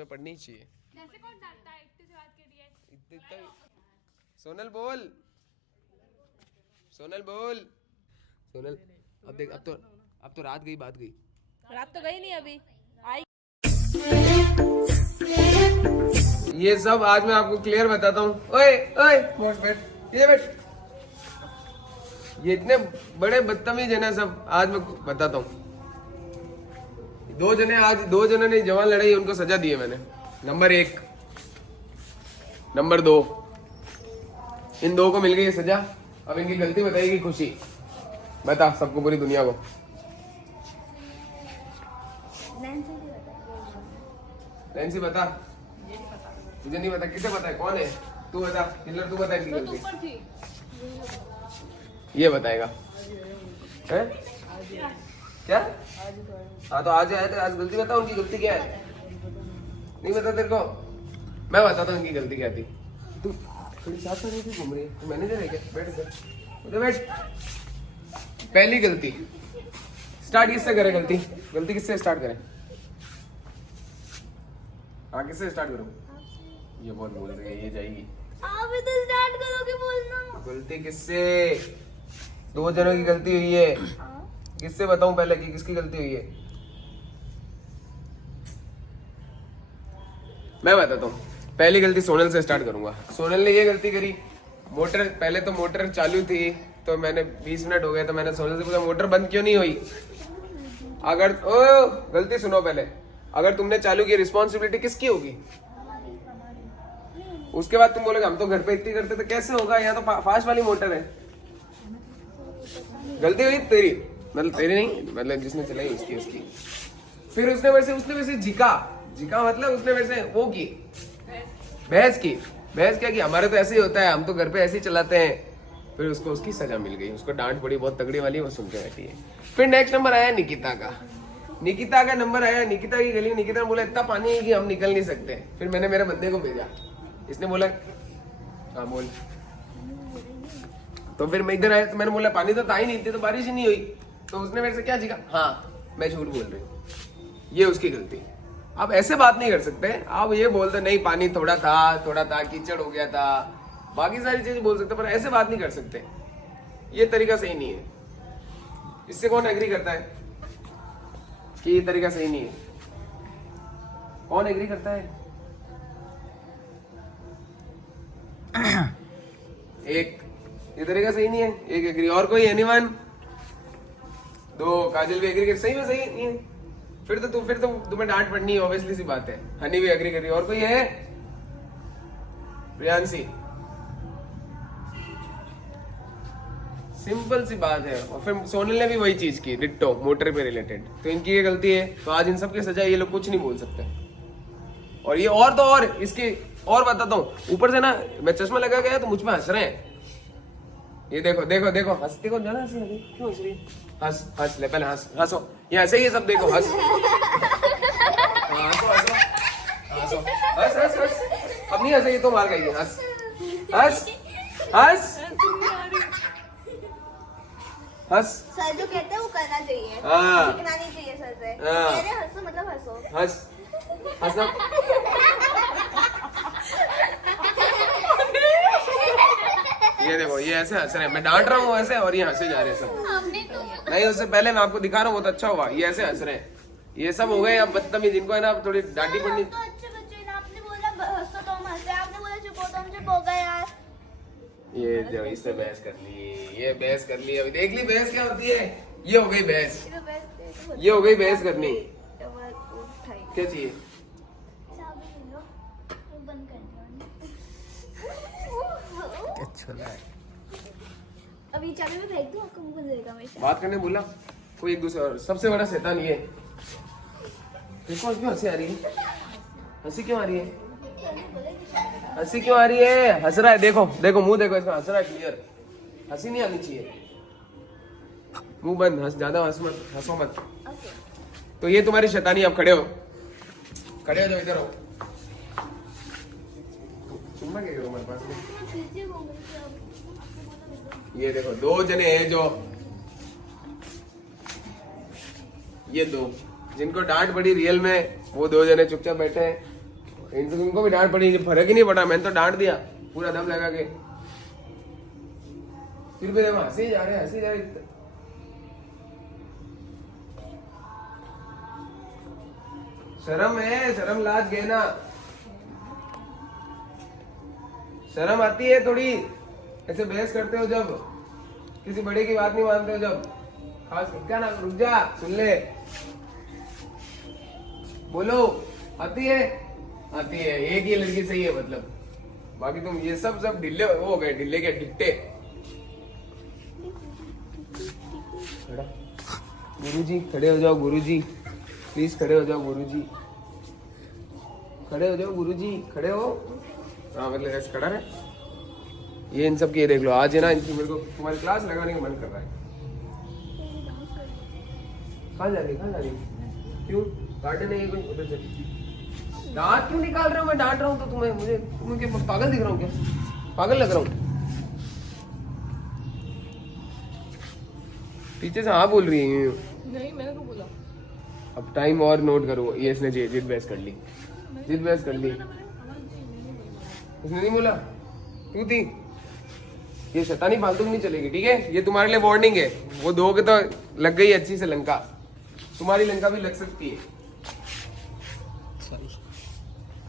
में पढ़नी चाहिए। जैसे कौन डांटता है इतनी सी बात के लिए? सोनल बोल, सोनल बोल, सोनल। अब देख, अब तो रात गई, बात गई। रात तो गई नहीं अभी आई। ये सब आज मैं आपको क्लियर बताता हूँ। ओए ओए बैठ, ये बैठ। ये इतने बड़े बदतमीज है ना सब, आज मैं बताता हूँ। दो जने ने जवान लड़ाई, उनको सजा दी है मैंने। नंबर 1, नंबर 2, इन दो को मिल गई सजा। अब इनकी गलती बताएगी खुशी। बता सबको, पूरी दुनिया को। नैन्सी बता। तुझे नहीं पता? किसे पता है? कौन है? तू बता। किलर तू बता इनकी गलती। ये बताएगा है? क्या? हाँ तो आज आए थे, आज गलती बता। उनकी गलती क्या है? नहीं बता तेरे को? मैं बताता हूँ इनकी गलती क्या थी। तू थोड़ी साथ साथ घूम रही है, तू मैनेजर है क्या? बैठ इधर, बैठ। पहली गलती स्टार्ट किससे करें? गलती किससे स्टार्ट करें? हाँ किससे स्टार्ट करूँ? ये बहुत बोल रही है, ये जाएगी। आप इधर स्टार्ट करोगे बोलना। गलती किससे? 2 जनों की गलती हुई है। किससे बताऊं पहले कि किसकी गलती हुई है? मैं बताता हूँ। पहली गलती सोनल से स्टार्ट करूंगा। सोनल ने ये गलती करी, मोटर पहले तो मोटर चालू थी, तो मैंने 20 मिनट हो गए तो मैंने सोनल से पूछा मोटर बंद क्यों नहीं हुई? अगर गलती सुनो पहले, अगर तुमने चालू की रिस्पॉन्सिबिलिटी किसकी होगी? उसके बाद तुम बोलोगे हम तो घर पे इतनी करते तो कैसे होगा, यहाँ तो फास्ट वाली मोटर है। गलती हुई तेरी, मतलब तेरी नहीं, मतलब जिसने चलाई उसकी। फिर उसने वैसे झिका मतलब उसने वैसे वो की बहस क्या की? हमारे तो ऐसे ही होता है, हम तो घर पे ऐसे ही चलाते हैं। फिर उसको उसकी सजा मिल गई, उसको डांट पड़ी बहुत तगड़ी वाली, वो सुन के बैठी है। फिर नेक्स्ट नंबर आया निकिता का नंबर आया। निकिता की गली, निकिता ने बोला इतना पानी है कि हम निकल नहीं सकते। फिर मैंने मेरे बंदे को भेजा, इसने बोला हाँ बोल। तो फिर मैं इधर आया तो मैंने बोला पानी तो था ही नहीं, थी तो बारिश ही नहीं हुई। तो उसने मेरे से क्या झिका? हाँ मैं झूठ बोल रही हूँ, ये उसकी गलती। आप ऐसे बात नहीं कर सकते। आप ये बोलते नहीं पानी थोड़ा था, कीचड़ हो गया था, बाकी सारी चीजें बोल सकते, पर ऐसे बात नहीं कर सकते। ये तरीका सही नहीं है। इससे कौन एग्री करता है कि ये तरीका सही नहीं है? कौन एग्री करता है? एक, ये तरीका सही नहीं है। एक एग्री, और कोई? एनीवन? 2, काजल भी एग्री कर, सही में सही नहीं है। फिर तो तुम्हें डांट पड़नी है, ऑब्वियसली सी बात है। हनी भी एग्री कर रही है। और कोई है? प्रियांशी। सिंपल सी बात है। और फिर सोनल ने भी वही चीज की, डिट्टो, मोटर पे रिलेटेड। तो इनकी ये गलती है, तो आज इन सब की सजा ये लोग कुछ नहीं बोल सकते। और ये और तो और इसकी और बताता हूँ, ऊपर से ना मैं चश्मा लगा गया तो मुझ पे हंस रहे हैं। ये देखो हंसते को ज्यादा हंसी लगी, क्यों हंस रही? हंस ले पहले, हंसो। ये हंसे ये सब देखो, हंस। अब नहीं हंसे, ये तो मार गई। हंस। सर जो कहते हैं वो करना चाहिए, हाँ। सीखना नहीं चाहिए सर से। हाँ। कह रहे हंसो मतलब हंसो। हंस। ये देखो, ये ऐसे हंस रहे हैं, मैं डांट रहा हूँ ऐसे, और ये हंसे जा रहे हैं सब। नहीं, उससे पहले मैं आपको दिखा रहा हूँ, बहुत अच्छा हुआ। ये ऐसे हंस रहे हैं, ये सब हो गए अब बदतमीज। इनको है ना थोड़ी डांटी पड़नी। तो अच्छे बच्चे हैं, आपने बोला हंसो तो हम हंसे, आपने बोला चुप हो तो हम चुप हो गए यार। ये जो इससे बहस कर ली, अभी देख ली बहस क्या होती है। ये हो गई बहस, ये हो गई बहस करनी। क्या चाहिए? अभी चाबी में फेंक दूं, आपको मुंह बंद हमेशा। बात करने बोला कोई एक दूसरे। सबसे बड़ा शैतान ये। देखो क्यों हंसी आ रही है? हंसी क्यों आ रही है? हंस रहा है, देखो मुंह देखो इसका, हंस रहा है क्लियर। हंसी नहीं आनी चाहिए, मुंह बंद, ज्यादा हंसो मत। तो ये तुम्हारी शैतानी। आप खड़े हो जाओ, इधर हो। सुनना क्या करो हमारे पास में। ये देखो 2 जने हैं जो, ये 2 जिनको डांट पड़ी रियल में, वो 2 जने चुपचाप बैठे हैं। इनको भी डांट पड़ी, फर्क ही नहीं पड़ा, मैंने तो डांट दिया पूरा दम लगा के, फिर भी देखो हंसी जा रहे, हंसी जा रहे। शर्म है, शर्म लाज गए ना, शर्म आती है थोड़ी, ऐसे बहस करते हो जब, किसी बड़े की बात नहीं मानते हो जब, खास क्या ना, रुक जा सुन ले, बोलो आती है, आती है, एक ही लड़की सही है मतलब, बाकी तुम ये सब ढिल्ले हो गए, ढिल्ले के डिट्टे। गुरुजी खड़े हो जाओ, गुरुजी प्लीज खड़े हो जाओ, गुरुजी खड़े हो जाओ, गुरुजी खड़े हो, हाँ मतलब ऐसे खड़ा रहे। ये इन सब के देख लो, आज है ना इनकी, मेरे को तुम्हारी क्लास लगाने का मन कर रहा है। कहाँ जा रही, कहाँ जा रही, क्यों गार्डन है ये कोई, उधर चल। दांत क्यों निकाल रहे हो, मैं डांट रहा हूँ तो तुम्हें, तुम्हें क्या पागल दिख रहा हूँ क्या, पागल लग रहा हूँ। पीछे से हाँ बोल रही है, नहीं मैंने तो बोला। अब टाइम और नोट करो, ये इसने जिद बहस कर ली, जिद बहस कर ली, उसने नहीं बोला, क्यों थी, ये शैतानी फालतू नहीं चलेगी, ठीक है, ये तुम्हारे लिए वार्निंग है, वो दोगे तो लग गई अच्छी से लंका, तुम्हारी लंका भी लग सकती है।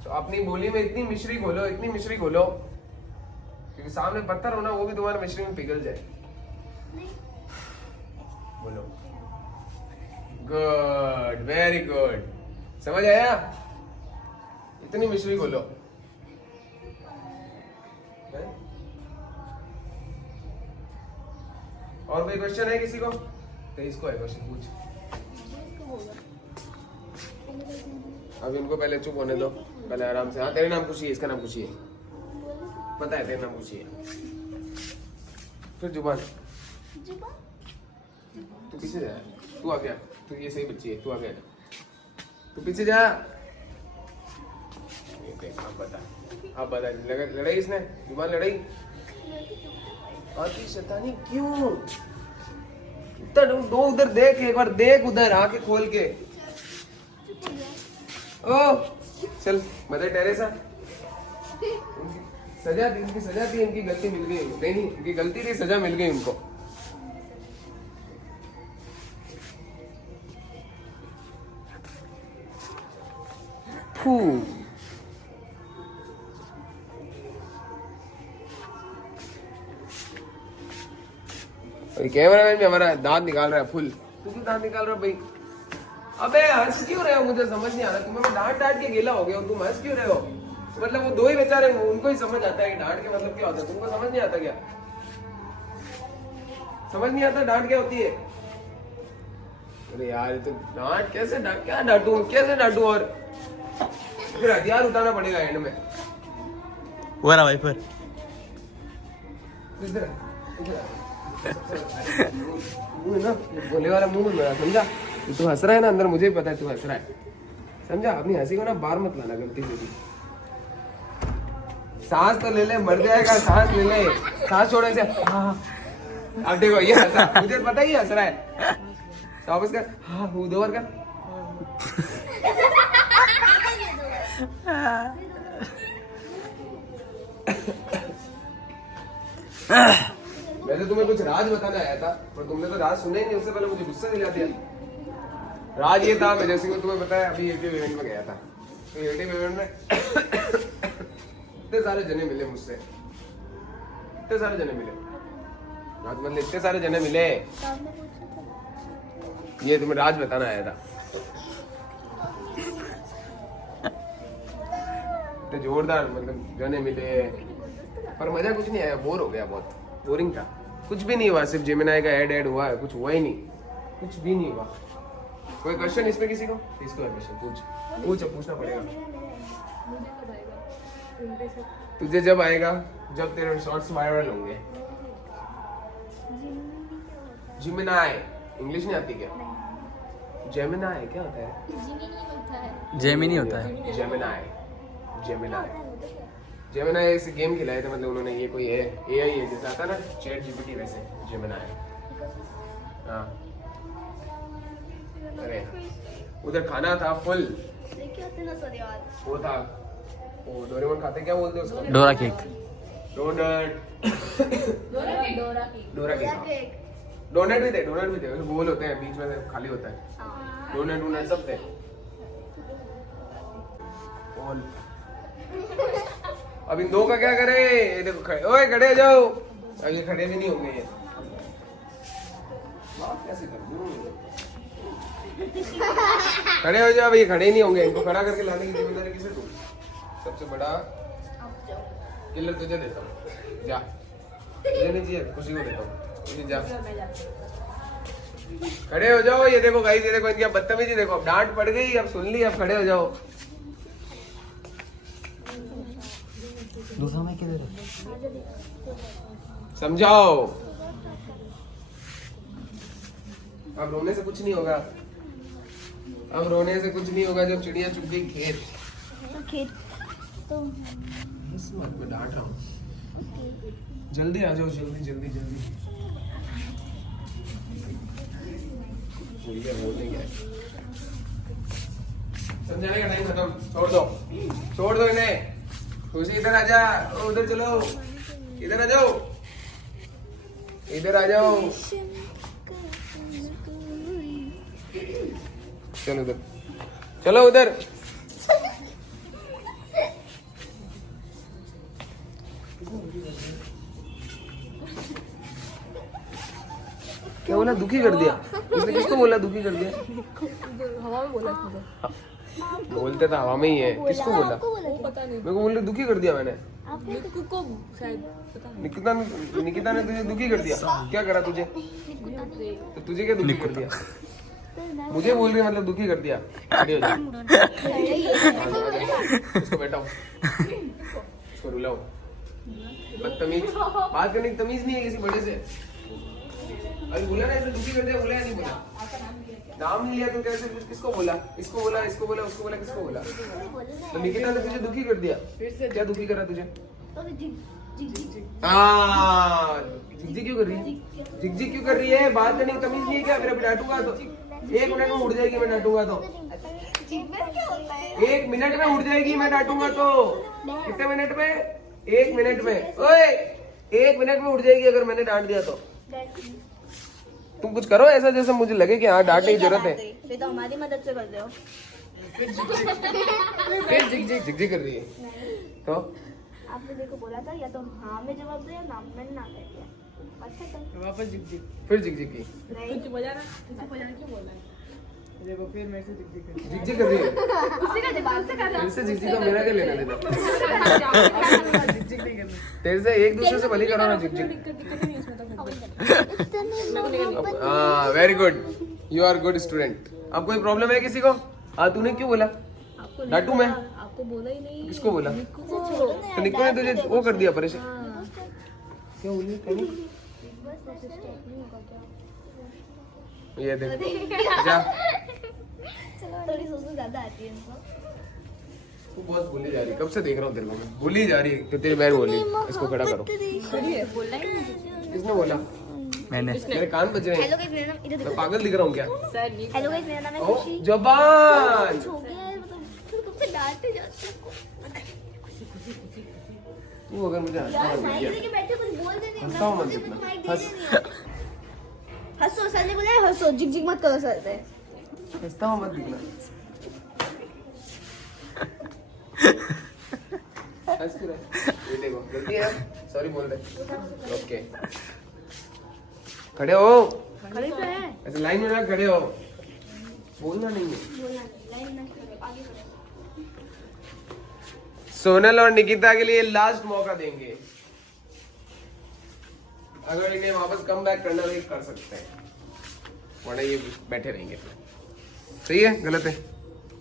तो अपनी बोली में इतनी मिश्री घोलो, इतनी मिश्री घोलो, क्योंकि सामने पत्थर होना, वो भी तुम्हारे मिश्री में पिघल जाए। बोलो गुड, वेरी गुड, समझ आया, इतनी मिश्री घोलो। और कोई क्वेश्चन है किसी को, तो इसको है क्वेश्चन, पूछ। अब इनको पहले चुप होने दो, पहले आराम से। हाँ तेरे नाम पूछिए, इसका नाम पूछिए, पता है तेरे नाम पूछिए, फिर जुबान। तू पीछे जा, तू आ गया, तू ये सही बच्ची है, तू आ गया, तू पीछे जा। अब बता लड़ाई इसने, जुबान लड़ाई आती शैतानी क्यों, दो उधर देख, एक बार देख उधर, आके खोल के। ओ चल मदर टेरेसा, सजा दी, इनकी सजा थी, इनकी गलती मिल गई, नहीं इनकी गलती थी, सजा मिल गई उनको। कैमरामैन भी हमारा दांत निकाल रहा है फुल, तू क्यों दांत निकाल रहा है भाई, अबे हंस क्यों रहे हो, मुझे समझ नहीं आ रहा, तुम्हें मैं डांट डांट के गिला हो गया हूँ, तुम हंस क्यों रहे हो, मतलब वो दो ही बेचारे, उनको ही समझ आता है कि डांट के मतलब क्या होता है, तुमको समझ नहीं आता क्या, समझ नहीं आता डांट क्या होती है। अरे यार तो डांट कैसे, क्या डांटू, कैसे डांटू, और फिर हथियार उठाना पड़ेगा एंड में। वो रहा वाइपर, इधर ना बोले वाला मुंह में मेरा, समझा, तू हंस रहा है ना अंदर, मुझे भी पता है तू हंस रहा है, समझा, अपनी हंसी को ना बाहर मत लाना गलती से भी। सांस तो ले ले, मर जाएगा, सांस ले ले, सांस छोड़ने से। हाँ अब देखो ये हंसा, मुझे पता ही हंस रहा है, तो वापस कर, हाँ दो बार कर। वैसे तुम्हें कुछ राज बताना आया था, पर तुमने तो राज सुने नहीं, उससे पहले मुझे गुस्सा दिला दिया। राज ये था, मैं जैसे कि तुम्हें बताया, अभी यूट्यूब इवेंट में गया था, तो यूट्यूब इवेंट में इतने सारे जने मिले मुझसे, इतने सारे जने मिले, राज मतलब इतने सारे जने मिले, ये तुम्हें राज बताना आया था। इतने जोरदार मतलब जने मिले, पर मजा कुछ नहीं आया, बोर हो गया, बहुत बोरिंग था, कुछ भी नहीं हुआ, सिर्फ जेमिनाई का ऐड हुआ है, कुछ हुआ ही नहीं, कुछ भी नहीं हुआ। कोई क्वेश्चन इसमें किसी को, इसको क्वेश्चन पूछ, पूछना पड़ेगा। तुझे जब आएगा, जब तेरे शॉर्ट्स वायरल होंगे। जेमिनाई इंग्लिश नहीं आती क्या, जेमिनाई क्या होता है, जेमिनी होता है, जेमिनाई जेमिनाई इस गेम खिलाए थे, मतलब उन्होंने, ये कोई है एआई है जैसे आता है ना चैट जीपीटी, वैसे जेमिनाई। हाँ अरे उधर खाना था फुल, देखिए ना सर यार, वो था वो डोरेमोन खाते क्या बोलते हैं उसको? Dora cake. Donut. Dora cake. Cake donut भी थे गोल होते हैं, बीच में से खाली होता है। डोनट वोनट सब थे। और अब इन दो का क्या करे? ये देखो खड़े, ओए खड़े हो जाओ। अब ये खड़े भी नहीं होंगे ये। माफ कैसे कर दूं? खड़े हो जाओ, अब ये खड़े ही नहीं होंगे। इनको खड़ा करके लाने की जिम्मेदारी किसे दूं? सबसे बड़ा किलर तुझे देता हूँ, जा। तुझे नहीं चाहिए, खुशी को देता हूँ, तुझे जा। खड़े हो जाओ। ये देखो गाइस, ये देखो इनकी अब बदतमीजी देखो। अब डांट पड़ गई, अब सुन ली, अब खड़े हो जाओ। दूसरा मैं किधर है? समझाओ। अब रोने से कुछ नहीं होगा। अब रोने से कुछ नहीं होगा जब चिड़िया चुग गई खेत। तो खेत तो इस बात में डांट रहा हूँ। जल्दी आ जाओ, जल्दी जल्दी जल्दी। चिड़िया बोलने क्या है? समझाने का टाइम खत्म। छोड़ दो इन्हें। खुशी इधर आ जा, उधर चलो। इधर आ जाओ, इधर आ जाओ। चलो उधर, चलो उधर। क्या बोला? दुखी कर दिया इसने? किसको बोला दुखी कर दिया? हवा में बोला बोलते तो हवा में ही है। किसको बोला? पता नहीं मेरे को बोल रहे दुखी कर दिया मैंने। को शायद पता निकिता ने तुझे दुखी कर दिया। क्या करा तुझे? तो तुझे क्या दुखी कर दिया? मुझे बोल रही है मतलब दुखी कर दिया। खड़ी हो जा। इसको बैठाओ, इसको रुलाओ। बदतमीज, बात करने की तमीज नहीं है किसी बड़े से। अरे बोला ना ऐसे दुखी कर दिया, बोला या नहीं बोला? नाम नहीं लिया तो कैसे? किसको बोला? इसको बोला, इसको बोला, उसको बोला, किसको बोला? तो निकिता ने तुझे दुखी कर दिया। क्या दुखी करा तुझे? झिकझिक क्यों कर रही है? झिकझिक क्यों कर रही है? बात करने की तमीज नहीं है क्या? मेरा भी डांटूंगा तो 1 मिनट में उड़ जाएगी। मैं डांटूंगा तो 1 मिनट में उड़ जाएगी। मैं डांटूंगा तो कितने मिनट में? 1 मिनट में। ओए 1 मिनट में उड़ जाएगी अगर मैंने डांट दिया तो। तुम कुछ करो ऐसा जैसे मुझे लगे कि हाँ डांटने की जरूरत है। फिर तो हमारी मदद से कर रहे हो। फिर झिकझिक कर रही है तो आपने देखो बोला था या तो हाँ में जवाब दो या ना में ना कर दिया। अच्छा तो वापस झिकझिक फिर झिकझिक की। नहीं बजा ना क्यों बोला है? देखो फिर मेरे से झिकझिक कर झिकझिक कर रही है। उसी का दिमाग से कर रहा तेरे से झिकझिक का मेरा क्या लेना देना? झिकझिक नहीं करना तेरे से एक दूसरे से भली करो ना झिकझिक। हाँ very good, you are good student. अब कोई प्रॉब्लम है किसी को? तूने क्यों बोला? डांटू मैं? आपको बोला ही नहीं। किसको बोला? तो निक्को ने तुझे वो कर दिया परेशान। क्या बोली? ये देख जा। थोड़ी सोचो ज्यादा आती है इनको। तू बहुत भूली जा रही है। कब से देख रहा हूँ तेरे को मैं। भूली जा रही है। तो तेरी बहन बोली इसको खड़ा करो। किसने बोला? मैंने। मेरे कान बज रहे हैं। हेलो गाइस, मेरा नाम इधर मैं पागल दिख रहा हूँ क्या? हेलो गाइस, मेरा नाम है ओ खुशी। जबान। हो गया है, मतलब फिर कब से डांटते जाते हो। तू अगर मुझे हंसना यार मत माइक दिया। लेके बैठे कुछ बोल दे नहीं। हंसता हूँ मत दिखना। हंस। हंसो, सर ने बोला है हंसो, झिकझिक मत करो सर से। हंसता हूँ मत दिखना। हंस क्यों रहा है? ये देखो गलती है, सॉरी बोल दे। ओके खड़े हो। खड़े तो है। ऐसे लाइन में ना खड़े हो, बोलना नहीं है। बोलना लाइन में खड़े, आगे खड़े। सोनल और निकिता के लिए लास्ट मौका देंगे। अगर इन्हें वापस कम बैक करना तो ये कर सकते हैं, वरना ये बैठे रहेंगे। सही है गलत है?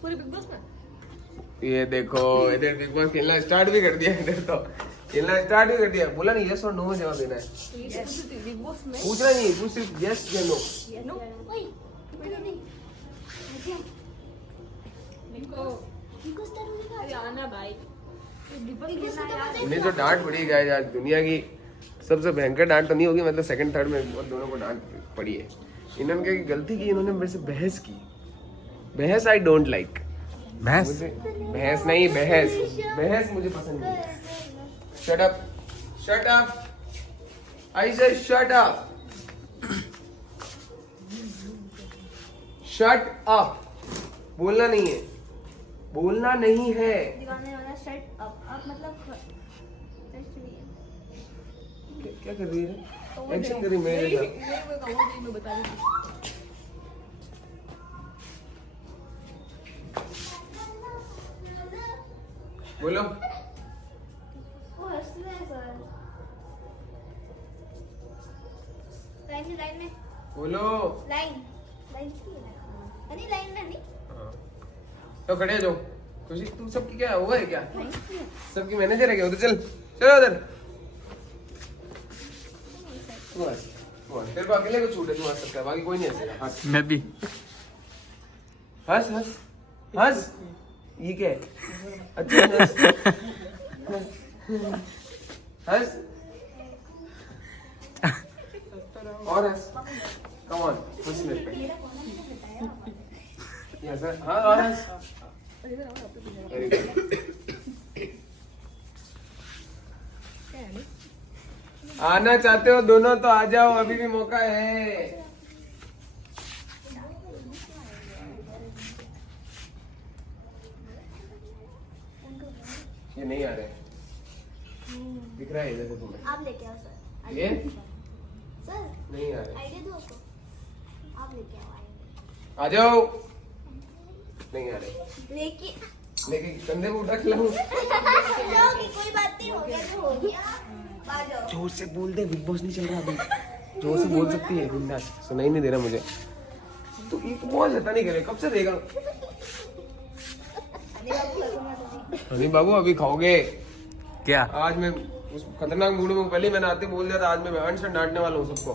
पूरे बिग बॉस में ये देखो इधर बिग बॉस खेलना स्टार्ट भी कर दिया। इधर तो खेलना स्टार्ट भी कर दिया। बोला नहीं यस और नो में जवाब देना है। बिग बॉस में पूछना नहीं, पूछ सिर्फ यस या नो। ओए, निको स्टार हो गया। अरे आना भाई इन्हें जो डांट पड़ी है आज दुनिया की सबसे भयंकर डांट तो नहीं होगी, मतलब सेकंड थर्ड में दोनों को डांट पड़ी है। इन्होंने क्या गलती की, इन्होंने मेरे से बहस की। बहस आई डोंट लाइक। भैंस मुझे भैंस नहीं, बहस बहस मुझे पसंद नहीं। शट अप, शट अप, आई से शट अप, शट अप। बोलना नहीं है, बोलना नहीं है। दिखाने वाला शट अप मतलब क्या कर रही है? एक्शन कर रही है मेरे साथ। मैं बता रही हूँ। बोलो। वो हंस रहे हैं सर। लाइन में बोलो। लाइन नहीं लाइन में नहीं। हाँ। तो खड़े हो जाओ। खुशी तू सबकी क्या हुआ है क्या? सबकी मैनेजर है क्या? उधर चल, चलो उधर। तू हंस, तेरे को अकेले को छूट है, तू हंस सकता है, बाकी कोई नहीं हंसेगा। हंस मैं भी हंस हंस हंस। ये क्या है? अच्छा हंस हंस और हंस। कम ऑन, हंस मेरे पे। यस सर, हाँ और हंस। Very good. आना चाहते हो दोनों तो आ जाओ, अभी भी मौका है। ये नहीं आ रहे, दिख रहा है इधर से तुम्हें? आप लेके आओ सर। ये सर नहीं आ रहे, आइडिया दो आपको। आप लेके आओ आइडिया। आ जाओ। नहीं आ रहे, लेके लेकिन कंधे पे उठा खिलाऊं। जाओ कि कोई बात नहीं, हो गया तो हो गया। आ जाओ। जोर से बोल दे, बिग बॉस नहीं चल रहा अभी। जोर से बोल सकती है, बिंदास। सुनाई नहीं दे रहा मुझे। तो एक बहुत जता नहीं करे, कब से देगा? अरे बाबू अभी खाओगे क्या? आज मैं उस खतरनाक मूड में, पहले मैंने आते बोल दिया था आज मैं अंश डांटने वाला हूँ सबको।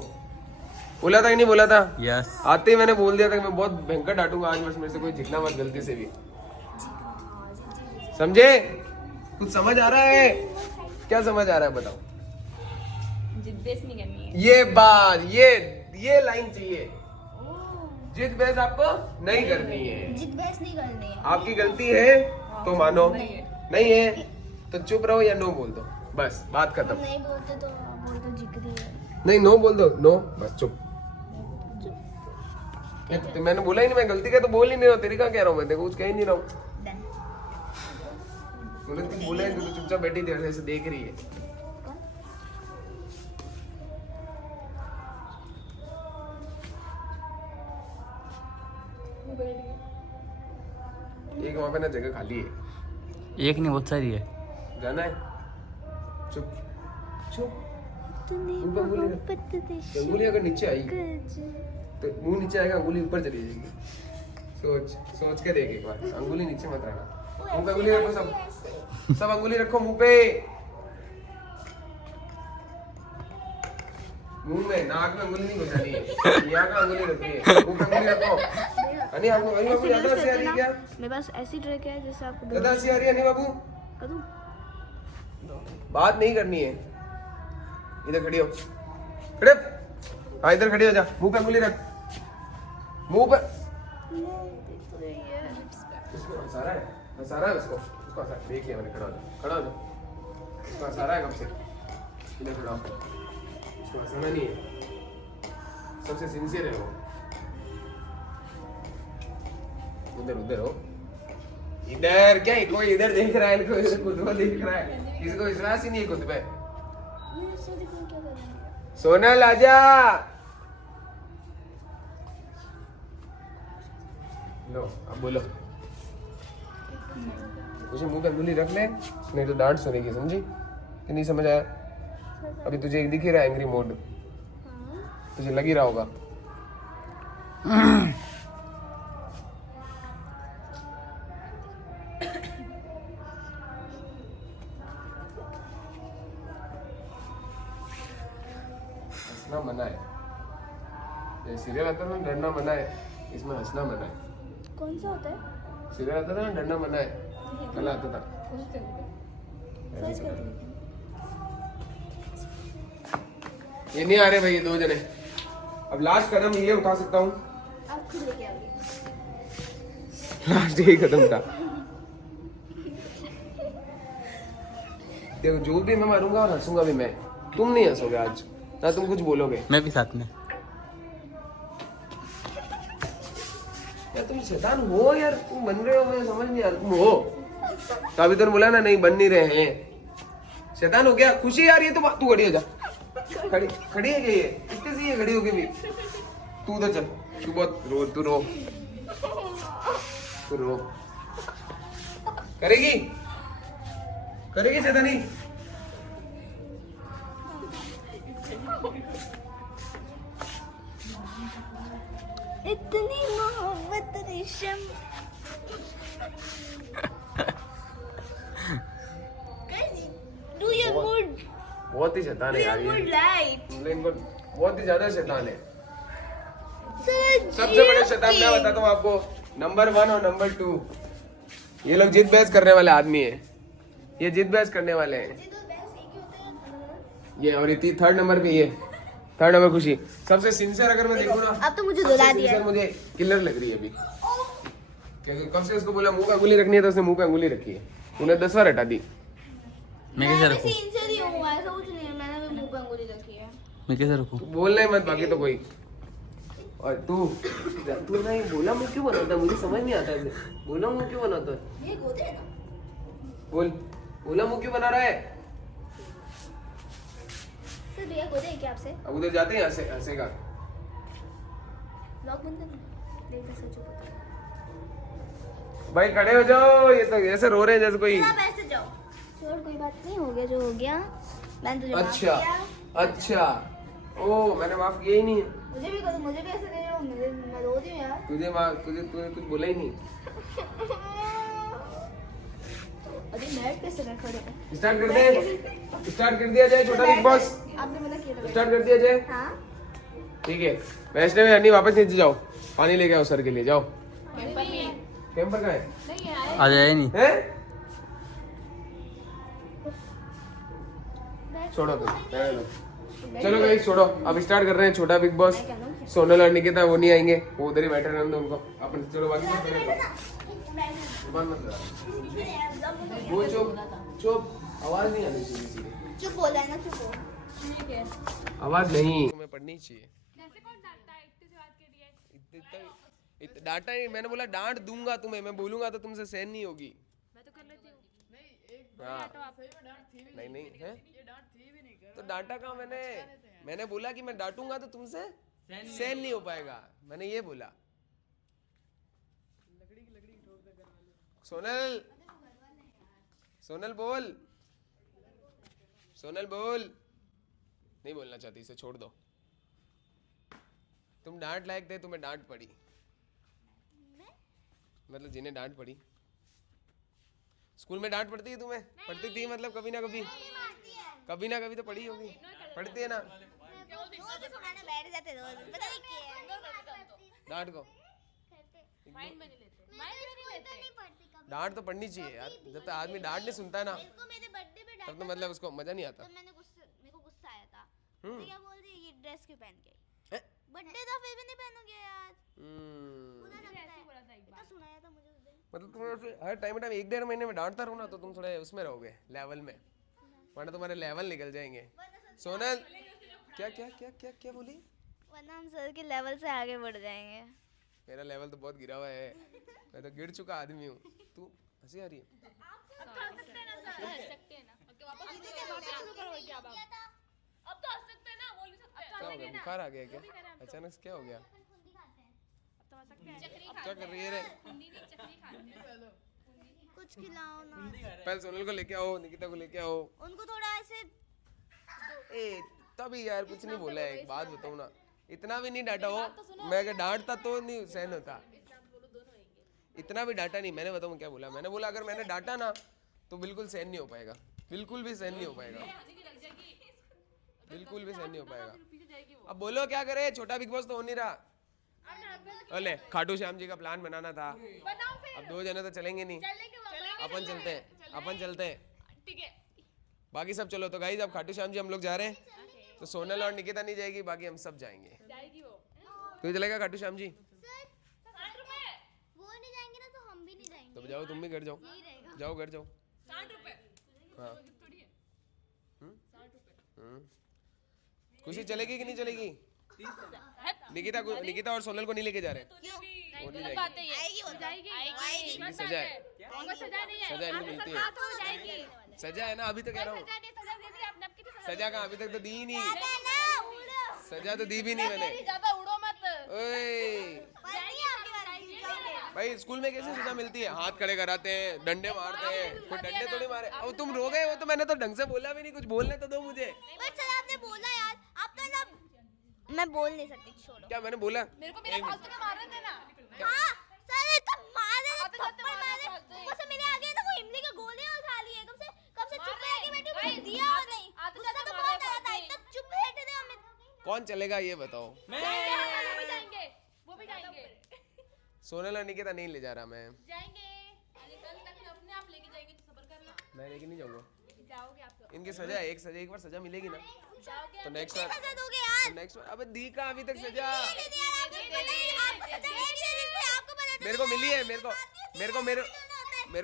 बोला था कि नहीं बोला था? यस। आते ही मैंने बोल दिया था कि मैं बहुत भयंकर डांटूंगा आज, बस मेरे से कोई झिकना मत गलती से भी। समझे? कुछ समझ आ रहा है? क्या समझ आ रहा है बताओ? जिद बेस नहीं करनी है। ये बात, ये लाइन चाहिए। जिद बहस आपको नहीं करनी है। जिद बहस नहीं करनी है। आपकी गलती है तो मानो, नहीं है तो चुप रहो या नो बोल दो, बस बात खत्म। नहीं बोलते तो बोल दो जिक्र है। नहीं नो बोल दो, नो बस चुप। तो मैंने बोला ही नहीं, मैं गलती का तो बोल ही नहीं रहा हूँ। तेरी का कह रहा हूँ मैं, देखो कुछ कह ही नहीं रहा हूँ। डन। तूने कुछ बोला है, तू तो चुपचाप बैठी थी ऐसे देख रही है। एक वहां पे ना जगह खाली है, एक नहीं बहुत सारी है। जाना है? चुप चुप। ऊपर अंगुली रख। अंगुली अगर नीचे आई तो मुंह नीचे आएगा, अंगुली ऊपर चली जाएगी। सोच सोच के देख एक बार, अंगुली नीचे मत रखना। मुंह पे अंगुली रखो, सब अंगुली रखो मुंह पे। मुंह में, नाक में अंगुली नहीं घुसानी है, यहाँ का अंगुली रखी है, मुंह पे अंगुली रखो। अनी आपको ज्यादा हंसी आ रही है क्या? मेरे पास ऐसी ट्रिक है जैसे आपको ज्यादा हंसी आ रही है अनी बाबू? कर दूं? बात नहीं करनी है। इधर खड़ी हो, खड़े। हाँ इधर खड़ी हो जा, मुंह पे अंगुली रख, मुंह पे। इसको हंसा रहा है, हंसा रहा है उसको, उसको हंसा, देख लिया मैंने। खड़ा हो जा, खड़ा हो जा। उसको हंसा रहा है कब से? इधर खड़ा हो, उसको हंसाना नहीं है, सबसे सिंसियर है वो। उधर उधर हो, इधर क्या है? कोई इधर देख रहा है, कोई इधर खुद को देख रहा है, किसी को विश्वास ही नहीं है खुद पे। सोनल आजा। लो अब बोलो। तुझे मुंह पे अंगुली रख ले, नहीं तो डांट सुनेगी, समझी कि नहीं? समझ आया? अभी तुझे एक दिख ही रहा है एंग्री मोड, तुझे लग ही रहा होगा। हंसना मना है, ये सीरियल आता है ना डरना मना है, इसमें हंसना मना है। कौन सा होता है? सीरियल आता था ना डरना मना है, कल आता था। ये नहीं आ रहे भाई, ये दो जने। अब लास्ट कदम ये उठा सकता हूँ, आप खुद लेके आओगे। लास्ट यही कदम था। देखो जो भी मैं मारूंगा और हंसूंगा भी मैं, तुम नहीं हंसोगे आज ना, तुम कुछ बोलोगे। मैं भी साथ में। यार तुम शैतान हो यार, तुम बन रहे हो, मुझे समझ नहीं आ रहा, तुम हो तो अभी तो बोला ना नहीं बन नहीं रहे हैं। शैतान हो गया। खुशी आ रही है तो तू खड़ी हो जा। खड़ी खड़ी है क्या ये? कितने सही है खड़ी होके भी। तू उधर चल, तू बहुत रो, तू रो, तू रो। करेगी करेगी शैतानी। इतनी मोहब्बत रेशम। Do your mood, बहुत ही शैतान do है your यार mood ये, right. इनको बहुत ही ज्यादा शैतान है। सर सबसे बड़ा शैतान मैं बताता हूँ आपको, नंबर 1 और नंबर 2, ये लोग जिद बहस करने वाले आदमी है। ये जिद बहस करने वाले हैं ये। और ये थर्ड नंबर पे ये, थर्ड नंबर खुशी। सबसे सिंसियर अगर मैं देखूँ ना, अब तो मुझे सबसे रुला दिया। sincere मुझे किलर लग रही है अभी, क्योंकि कब से उसको बोला मुंह पे अंगुली रखनी है तो उसने मुंह पे अंगुली रखी है। तूने 10 बार हटा दी। मैं कैसे भी रखूं? सिंसियर ही हूँ, ऐसा कुछ नहीं है, मैंने भी मुंह पे अंगुली रखी है। मैं कैसे रखूं? तू बोलना ही मत, बाकी तो कोई। और तू ना ये बोला मुंह क्यों बनाता है, मुझे समझ नहीं आता है। बोला मुंह क्यों बनाता है? ये गोदे है ना? बोल, बोला मुंह क्यों बना रहा है? सर भैया गोदे है क्या आपसे? अब उधर जाते हैं, हंसेगा। लॉक बंद करना। देखता सच होता है। भाई खड़े हो जाओ, ये तो ऐसे रो रहे हैं जैसे कोई। आप ऐसे जाओ। छोड़, कोई बात नहीं, हो गया जो हो गया। मैंने तुझे माफ अच्छा किया। अच्छा, ओ मैंने माफ किया ही नहीं है। मुझे भी करो, मुझे भी ऐसे दे रहे हो, मैं रो रही हूँ यार। तुझे तूने कुछ बोला ही नहीं। अभी नेट पे से मैं खड़े हूँ। स्टार्ट कर दे, स्टार्ट कर दिया जाए छोटा बिग बॉस। आपने मना किया था। स्टार्ट कर दिया जाए, हाँ। ठीक है। वैष्णवी अन्नी वापस नीचे जाओ, पानी लेके आओ सर के लिए, जाओ। कैंपर कहाँ है? आ जाए नहीं। हैं? छोड़ो तो, रहने दो। चलो भाई छोड़ो, अब स्टार्ट कर रहे हैं छोटा बिग बॉस। सोनल और निकिता वो नहीं आएंगे, वो उधर ही बैठे रहने दो उनको। अपन चलो बाकी सब रहने दो। जुबान मत लड़ा। वो चुप चुप, आवाज नहीं आनी चाहिए किसी की। चुप बोला है ना, चुप हो। आवाज नहीं, तुम्हें पढ़नी चाहिए। डांटा नहीं, मैंने बोला डांट दूंगा तुम्हें, मैं बोलूंगा तो तुमसे सहन नहीं होगी। मैं तो कर लेती हूँ। हाँ नहीं नहीं है तो डांटा कहाँ मैंने बोला कि मैं डांटूंगा तो तुमसे सहन नहीं हो पाएगा, मैंने ये बोला। सोनल, सोनल बोल, सोनल बोल। नहीं बोलना चाहती, इसे छोड़ दो। तुम डांट लायक थे, तुम्हें डांट पड़ी। मतलब जिन्हें डांट पड़ी, स्कूल में डांट पड़ती है तुम्हें? पड़ती थी मतलब कभी ना कभी, कभी ना कभी तो पड़ी होगी, पड़ती है ना बैठ जाते रोज, पता नहीं क्या डांट को। डांट तो पड़नी चाहिए यार, जब तक आदमी डांट नहीं सुनता है ना तब तो मतलब उसको मजा नहीं आता। मेरे को गुस्सा आया था, क्या बोल रही है ये ड्रेस क्यों पहन के? बर्थडे था फिर भी नहीं पहनोगे यार। सुनाया था मुझे उस दिन। मतलब तुम ऐसे हर टाइम 1-1.5 महीने में डांटता रहो ना तो तुम थोड़े उसमें रहोगे, लेवल में, वरना तुम्हारे लेवल निकल जाएंगे। सोनल क्या क्या क्या क्या क्या बोली? वरना हम सर के लेवल से आगे बढ़ जाएंगे। मेरा लेवल तो बहुत गिरा हुआ है, मैं तो गिर चुका आदमी हूँ। तू हंसी आ रही है? क्या हो गया, बुखार आ गया क्या अचानक से, क्या हो गया? क्या कर रही है रे? कुछ खिलाओ ना। पहले सोनल को लेके आओ, निकिता को लेके आओ। उनको थोड़ा ऐसे ए तभी यार कुछ नहीं बोला है, एक बात बताऊँ ना, इतना भी नहीं डांटा हो। मैं अगर डांटता तो नहीं सहन होता, इतना भी डांटा नहीं। मैंने बताऊँ क्या बोला? मैंने बोला अगर मैंने डांटा ना तो बिल्कुल सहन नहीं हो पाएगा, बिल्कुल भी सहन नहीं हो पाएगा, बिल्कुल भी सहन नहीं हो पाएगा। अब बोलो क्या करे, छोटा बिग बॉस तो हो नहीं रहा। ओले खाटू श्याम जी का प्लान बनाना था, अब 2 जने तो चलेंगे नहीं, अपन चलते हैं, अपन चलते हैं, बाकी सब चलो। तो गाइस अब खाटू श्याम जी हम लोग जा रहे हैं, तो सोनल और निकिता नहीं जाएगी, बाकी हम सब जाएंगे। तू चलेगा खाटू श्याम जी? वो नहीं जाएंगे ना तो हम भी नहीं जाएंगे। तो जाओ, तुम भी घर जाओ, जाओ घर जाओ। हाँ खुशी चलेगी कि नहीं चलेगी? निकिता और सोनल को नहीं लेके जा रहे? वो नहीं जाएगी। आएगी वो ये सजा है, सजा नहीं मिलती है। सजा है ना, अभी तो कह रहा हूँ। सजा कहाँ, अभी तक तो दी ही नहीं। सजा तो दी भी नहीं मैंने। ज्यादा उड़ो मत। ओए भाई, स्कूल में कैसे सजा मिलती है? हाथ खड़े कराते हैं, डंडे मारते हैं। कोई डंडे थोड़ी मारे। अब तुम रो गए हो तो मैंने तो ढंग से बोला भी नहीं, कुछ बोलने तो दो मुझे। बट सर आपने बोला यार, आप तो ना मैं बोल नहीं सकती, छोड़ो। क्या मैंने बोला? मेरे को मेरा फालतू में मार रहे थे ना। हाँ सर ये तो मारे, आते जाते थप्पड़ मारे मारे। फालतू। ऊपर से मेरे आगे ना वो इमली के गोले और खा लिए। कब से चुप रह के बैठी हूँ, कुछ दिया और नहीं। आते गुस्सा जाते तो मारे बहुत आ रहा था, इतना चुप बैठे थे हम। कौन चलेगा ये बताओ? वो भी जाएंगे, वो भी जाएंगे, सोनल और निकिता नहीं ले जा रहा मैं। जाएंगे। कल तक अपने आप लेके जाएंगे, तो सब्र करना। मैं लेके नहीं जाऊंगा। जाओगे आप तो। इनकी सजा है, एक बार सजा मिलेगी ना जाओगे तो नेक्स्ट क्या बार, सजा दोगे यार? नेक्स्ट बार। अबे दी का अभी तक सजा नहीं दिया यार, आपको पता है, आपको सजा नहीं दी जिससे आपको पता चला। मेरे को मिली है। मेरे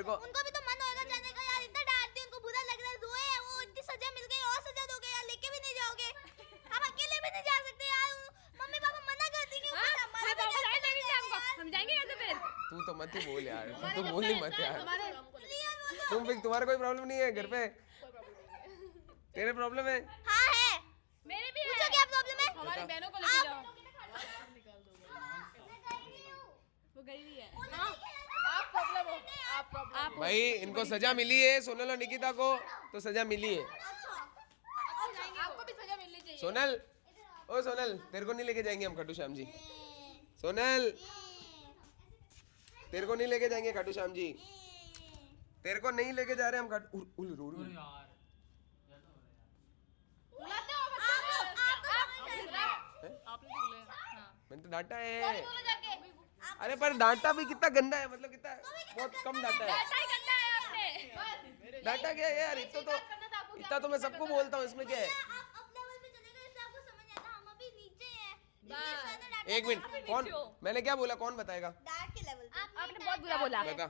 को उनको भी तो मन होएगा जाने का यार, इतना डांट दिया, उनको बुरा लग रहा है, रोए हैं वो, उनकी सजा मिल गई, और सजा दोगे यार? लेके भी नहीं जाओगे? हम अकेले भी नहीं जा सकते यार, मम्मी पापा मना कर देंगे। हम जाएंगे कैसे फिर? तू तो मत ही बोल यार, तू बोल ही मत यार। प्लीज तुम फिर, तुम्हारा कोई प्रॉब्लम नहीं है घर पे? तेरे प्रॉब्लम है? हाँ है। मेरे भी पूछो क्या प्रॉब्लम है? हमारी बहनों को लेके जाओ। वो गई हुई है। आप प्रॉब्लम हो, आप प्रॉब्लम। भाई इनको सजा मिली है, सोनल और निकिता को तो सजा मिली है। आपको भी सजा मिलनी चाहिए। सोनल, ओ सोनल, तेरे को नहीं लेके जाएंगे हम खाटू श्याम जी। सोनल, तेरे को नहीं लेके जाएंगे खाटू श्याम जी। तेरे को नहीं लेके जा रहे हम खाटू। बुलाते हो बच्चों को? आपने तो बुलाया। हाँ। मैंने तो डांटा है। बोलो जाके। अरे पर डांटा भी कितना गंदा है, मतलब कितना बहुत कम डांटा है। ऐसा ही करना है आपने। डांटा क्या है यार? इतना तो मैं सबको बोलता हूँ, इसमें क्या है? आप अप लेवल पे चले गए, इससे आपको समझ आता, हम अभी नीचे हैं। एक मिनट, कौन, मैंने क्या बोला, कौन बताएगा? डांट के लेवल पे आपने बहुत बुरा बोला। बता,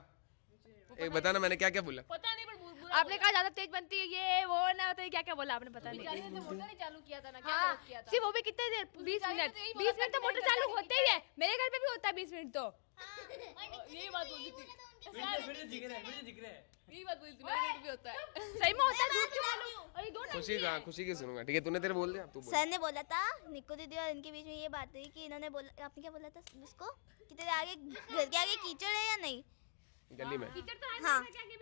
एक बताना मैंने क्या क्या बोला। पता नहीं, पर आपने कहा ज्यादा तेज बनती है, ये वो ना होता है, क्या क्या बोला आपने पता नहीं। मोटर ही चालू किया था ना, क्या गलत किया था? सिर्फ वो भी कितने देर, 20 मिनट। 20 मिनट तो मोटर चालू होते ही है, मेरे घर पे भी होता है 20 मिनट तो। यही बात बोली थी, यही बात बोली थी, मेरे घर पे भी होता है। सही में होता है, झूठ क्यों बोलूं? अरे दो खुशी का, खुशी की सुनूंगा, ठीक है? तूने तेरे बोल दिया, तू बोल। सर ने बोला था, निक्को दीदी और इनके बीच में ये बात हुई कि इन्होंने बोला, आपने क्या बोला था उसको कि तेरे आगे, घर के आगे कीचड़ है या नहीं? गली में हाँ,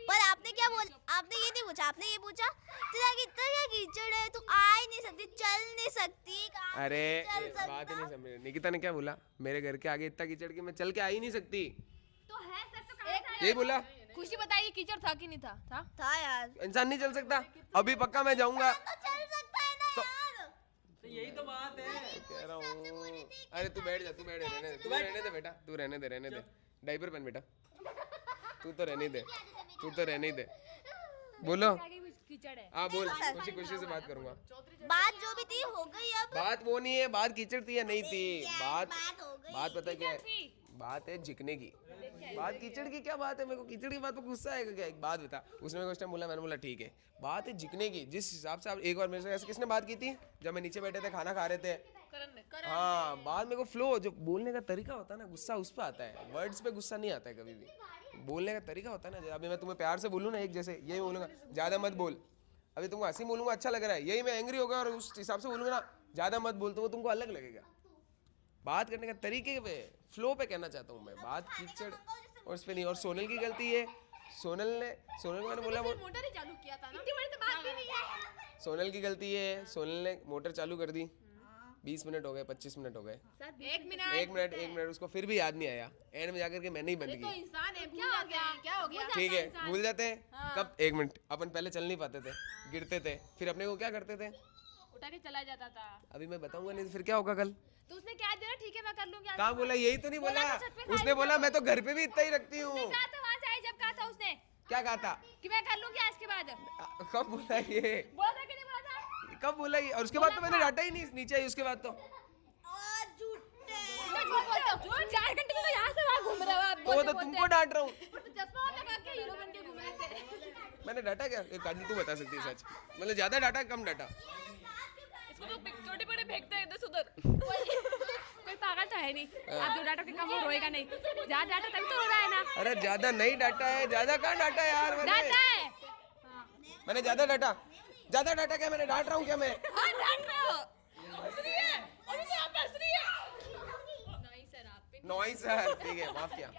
पर आपने क्या बोला? आपने ये नहीं पूछा, आपने ये पूछा तेरे आगे इतना क्या कीचड़ है, तू आ ही नहीं सकती, चल नहीं सकती, कहाँ अरे चल ये सकता? बात ही नहीं समझ। निकिता ने क्या बोला? मेरे घर के आगे इतना कीचड़ कि मैं चल के आ ही नहीं सकती, तो है सर, तो कहाँ था? यही बोला। खुशी बताइए, कीचड़ था कि नहीं था? था यार, इंसान नहीं चल सकता? अभी पक्का मैं जाऊंगा। तो चल सकता है ना यार। यही तो बात है। कह रहा हूँ, अरे तू बैठ जा, तू बैठ, रहने दे, तू रहने दे बेटा, तू रहने दे। डाइपर पहन बेटा, तू तो रहने दे, तू तो रहने दे। बोलो, कीचड़ है। हाँ बोल, खुशी से बात करूंगा। बात जो भी थी हो गई, अब बात वो नहीं है, बात कीचड़ थी या नहीं थी, बात हो गई। बात पता क्या है? बात है झिकने की। बात कीचड़ की क्या बात है? मेरे को कीचड़ की बात पे गुस्सा आएगा क्या? एक बात बता। उसने मेरे को उस टाइम बोला, मैंने बोला ठीक है, बात है झिकने की। जिस हिसाब से आप एक बार मेरे से ऐसे किसने बात की थी जब मैं नीचे बैठे थे, खाना खा रहे थे? हाँ, बात मेरे को फ्लो, जो बोलने का तरीका होता है ना, गुस्सा उस पर आता है, वर्ड्स पे गुस्सा नहीं आता है कभी भी। बोलने का तरीका होता है ना, अभी मैं तुम्हें प्यार से बोलूँ ना, एक जैसे यही बोलूँगा, ज़्यादा मत बोल। अभी तुमको हंसी बोलूँगा अच्छा लग रहा है, यही मैं एंग्री हो गया और उस हिसाब से बोलूँगा ना, ज़्यादा मत बोल, तो वो तुमको अलग लगेगा। बात करने का तरीके पे, फ्लो पे कहना चाहता हूँ मैं, बात कीचड़ और उस पर नहीं। और सोनल की गलती है, सोनल को मैंने बोला मोटर ही चालू किया था ना, इतनी बड़ी तो बात भी नहीं है। सोनल की गलती है, सोनल ने मोटर चालू कर दी, 20 मिनट हो गए, 25 मिनट हो गए, एक मिनट, उसको फिर भी याद नहीं आया, एंड में जाकर के मैंने ही बंद तो की। इंसान है, भूल जाते हैं, क्या हो गया? ठीक है, भूल जाते हैं कब? 1 मिनट, अपन पहले चल नहीं पाते थे, गिरते थे, फिर अपने को क्या करते थे? उठा के चला जाता था। अभी मैं बताऊंगा नहीं तो फिर क्या होगा कल? तो उसने क्या दिया? ठीक है मैं कर लूंगी। कहाँ बोला? यही तो नहीं बोला, बोला तो छत पे उसने बोला मैं तो घर पे भी इतना ही रखती हूँ। कहा था वहाँ से आई जब कहा था उसने क्या कहा था? कि मैं कर लूंगी आज के बाद। कब बोला ये? बोला था कि नहीं बोला था? कब बोला ये? और उसके बाद तो मैंने डांटा ही नहीं, नीचे आई उसके बाद तो। झूठ 4 घंटे से तो यहाँ से वहाँ घूम रहा है। तो वो तो तुमको डांट रहा हूँ। चश्मा और लगा के हीरो बन के घूम रहे थे। मैंने डांटा क्या? काजल तू बता सकती है सच, मतलब ज्यादा डांटा कम डांटा? छोटे बड़े फेंकते हैं इधर उधर कोई पागल तो है नहीं आप जो डाटा के कम वो रोएगा नहीं ज्यादा डाटा तभी तो रो रहा है ना अरे ज्यादा नहीं डाटा है, ज्यादा कहाँ डाटा है यार डाटा है मैंने ज्यादा डाटा क्या, मैंने डांट रहा हूँ क्या मैं? हाँ डांट रहे हो हंस रही है और मुझे आप हंस रही है नहीं सर आप पे नॉइस है, ठीक है माफ किया।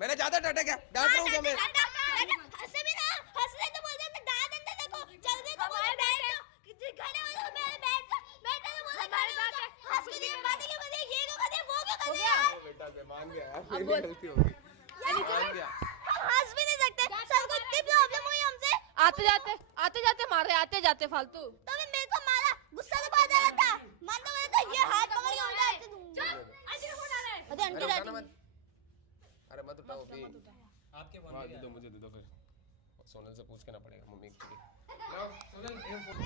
मैंने ज्यादा डाटा क्या, डांट रहा हूँ क्या मैं? हंसे भी ना, हंस रहे तो बोल रहे थे डांट अंदर देखो, चल रहे तो बोल रहे बैठ खाने वाले मेरे बैठ तो बोल रहे खाने वाले हंस के लिए बातें क्यों कर रही है, ये क्यों कर रही है, वो क्यों कर रही है यार? बेटा मैं मान गया यार, मेरी गलती हो गई, मान गया। हम हंस भी नहीं सकते, सर को इतनी प्रॉब्लम हुई हमसे, आते जाते मार रहे आते जाते फालतू तो फिर मेरे को मारा, गुस्सा तो बहुत आ रहा था, मन तो बोला था ये हाथ पकड़ के उठा के दूंगा। आंटी को फोन आ रहा है अरे आंटी अरे उठाना डांटी मत, अरे मत उठाओ भी। आपके फोन हाँ में दे दो, मुझे दे दो फिर, सोनल से पूछ के ना पड़ेगा मम्मी की। लो सोनल ये फोन,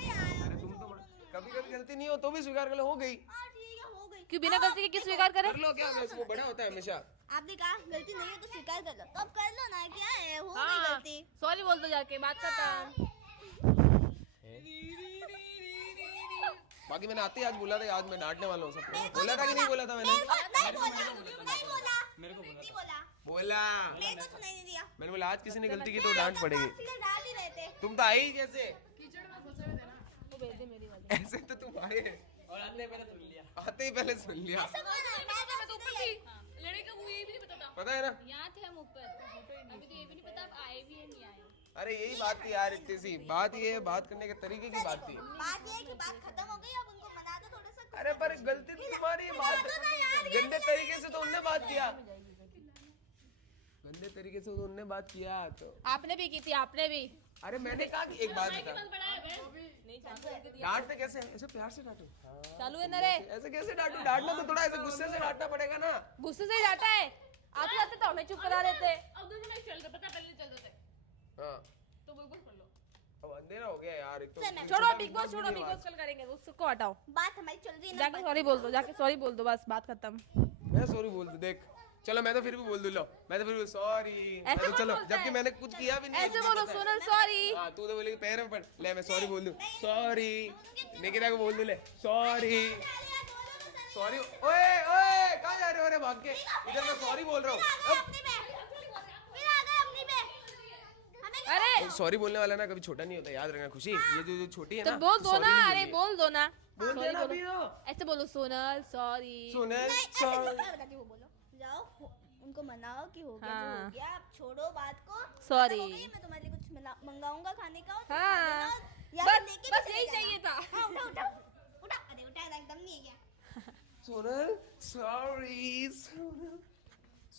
अरे तुम तो कभी कभी गलती नहीं हो तो भी स्वीकार कर लो, हो गई हाँ ठीक है हो गई। क्यों बिना गलती के किस स्वीकार करे कर लो, क्या बस वो बड़ा होता है हमेशा। आपने कहा गलती नहीं हो तो स्वीकार कर लो, तो अब कर लो ना, क्या है हो गई हाँ गलती। सॉरी बोल दो जाके बात करता बाकी मैंने आते ही आज बोला था, आज मैं डांटने वाला हूँ सबको, बोला था कि नहीं बोला था मैंने? नहीं बोला मेरे को बोला नहीं बोला, बोला मेरे को सुनाई नहीं दिया। मैंने बोला आज किसी ने गलती की तो डांट पड़ेगी। सीधे डाल ही रहे थे। तुम तो आई कैसे, वो भेज दे मेरी वाली ऐसे तो तुम आए, और आपने पहले सुन लिया। आते ही पहले सुन लिया, ऐसा बोला, मैं तो ऊपर थी। लड़के का वो ये भी नहीं पता था पता है ना? यहाँ थे हम ऊपर अभी तो ये भी नहीं पता आप आए भी है नहीं आए अरे यही बात थी यार, इतनी सी बात, ये है बात करने के तरीके की बात थी। बात ये है कि बात खत्म हो गई, अब उनको मना दो थोड़ा सा। अरे पर गलती तो तुम्हारी है, बात गंदे तरीके से तो उनने बात किया, गंदे तरीके से तो उनने बात किया तो। आपने भी की थी आपने भी अरे मैंने कहा कि एक बात बता, नहीं डांटते कैसे, ऐसे प्यार से डांटो, चालू है ना रे ऐसे कैसे डांटो, डांटना तो थोड़ा ऐसे गुस्से से डांटना पड़ेगा ना। गुस्से से ही जाता है आते जाते तो हमें चुप करा देते अब दोनों में चल रहे पता पहले चल रहे थे हाँ तो बिल्कुल कर लो अब अंधेरा हो गया यार, एक तो छोड़ो बिग बॉस छोड़ो बिग बॉस कल करेंगे उसको हटाओ बात हमारी चल रही है ना। जाके सॉरी बोल दो जाके सॉरी बोल दो बस बात खत्म मैं सॉरी बोल दूं, देख चलो मैं तो फिर भी बोल दूं, लो मैं तो फिर भी सॉरी, ऐसे कौन चलो बोलता जबकि है? मैंने कुछ किया भी नहीं, ऐसे बोलो सोनल सॉरी हाँ तू तो बोलेगी पैर में पड़, ले मैं सॉरी बोल दूं, सॉरी निकिता को बोल दूं, ले सॉरी सॉरी, ओए ओए कहाँ जा रहे हो, अरे भाग के इधर मैं सॉरी बोल रहा हूँ। अपनी पे फिर आ गए अपनी पे हमें अरे सॉरी बोलने वाला ना कभी छोटा नहीं होता, याद रखना खुशी, ये जो छोटी है तो ना, बोल दो sorry ना नहीं अरे बोलेगी। बोल दो ना बोल Sorry देना बोलो। भी हो। ऐसे बोलो सोनल सॉरी सुनल नहीं ऐसे सॉरी, मैं बताती हूँ, वो बोलो जाओ उनको मनाओ कि हो गया जो हाँ। हो गया, आप छोड़ो बात को। Sorry। खत्म हो गई, मैं तुम्हारे लिए कुछ मंगाऊंगा खाने का और तुम हाँ। खा लेना, या बस- फिर लेके भी बस चले यही जाना। चाहिए था। हाँ उठा उठा उठा, अरे उठा एकदम नहीं है क्या। सोनल सॉरी,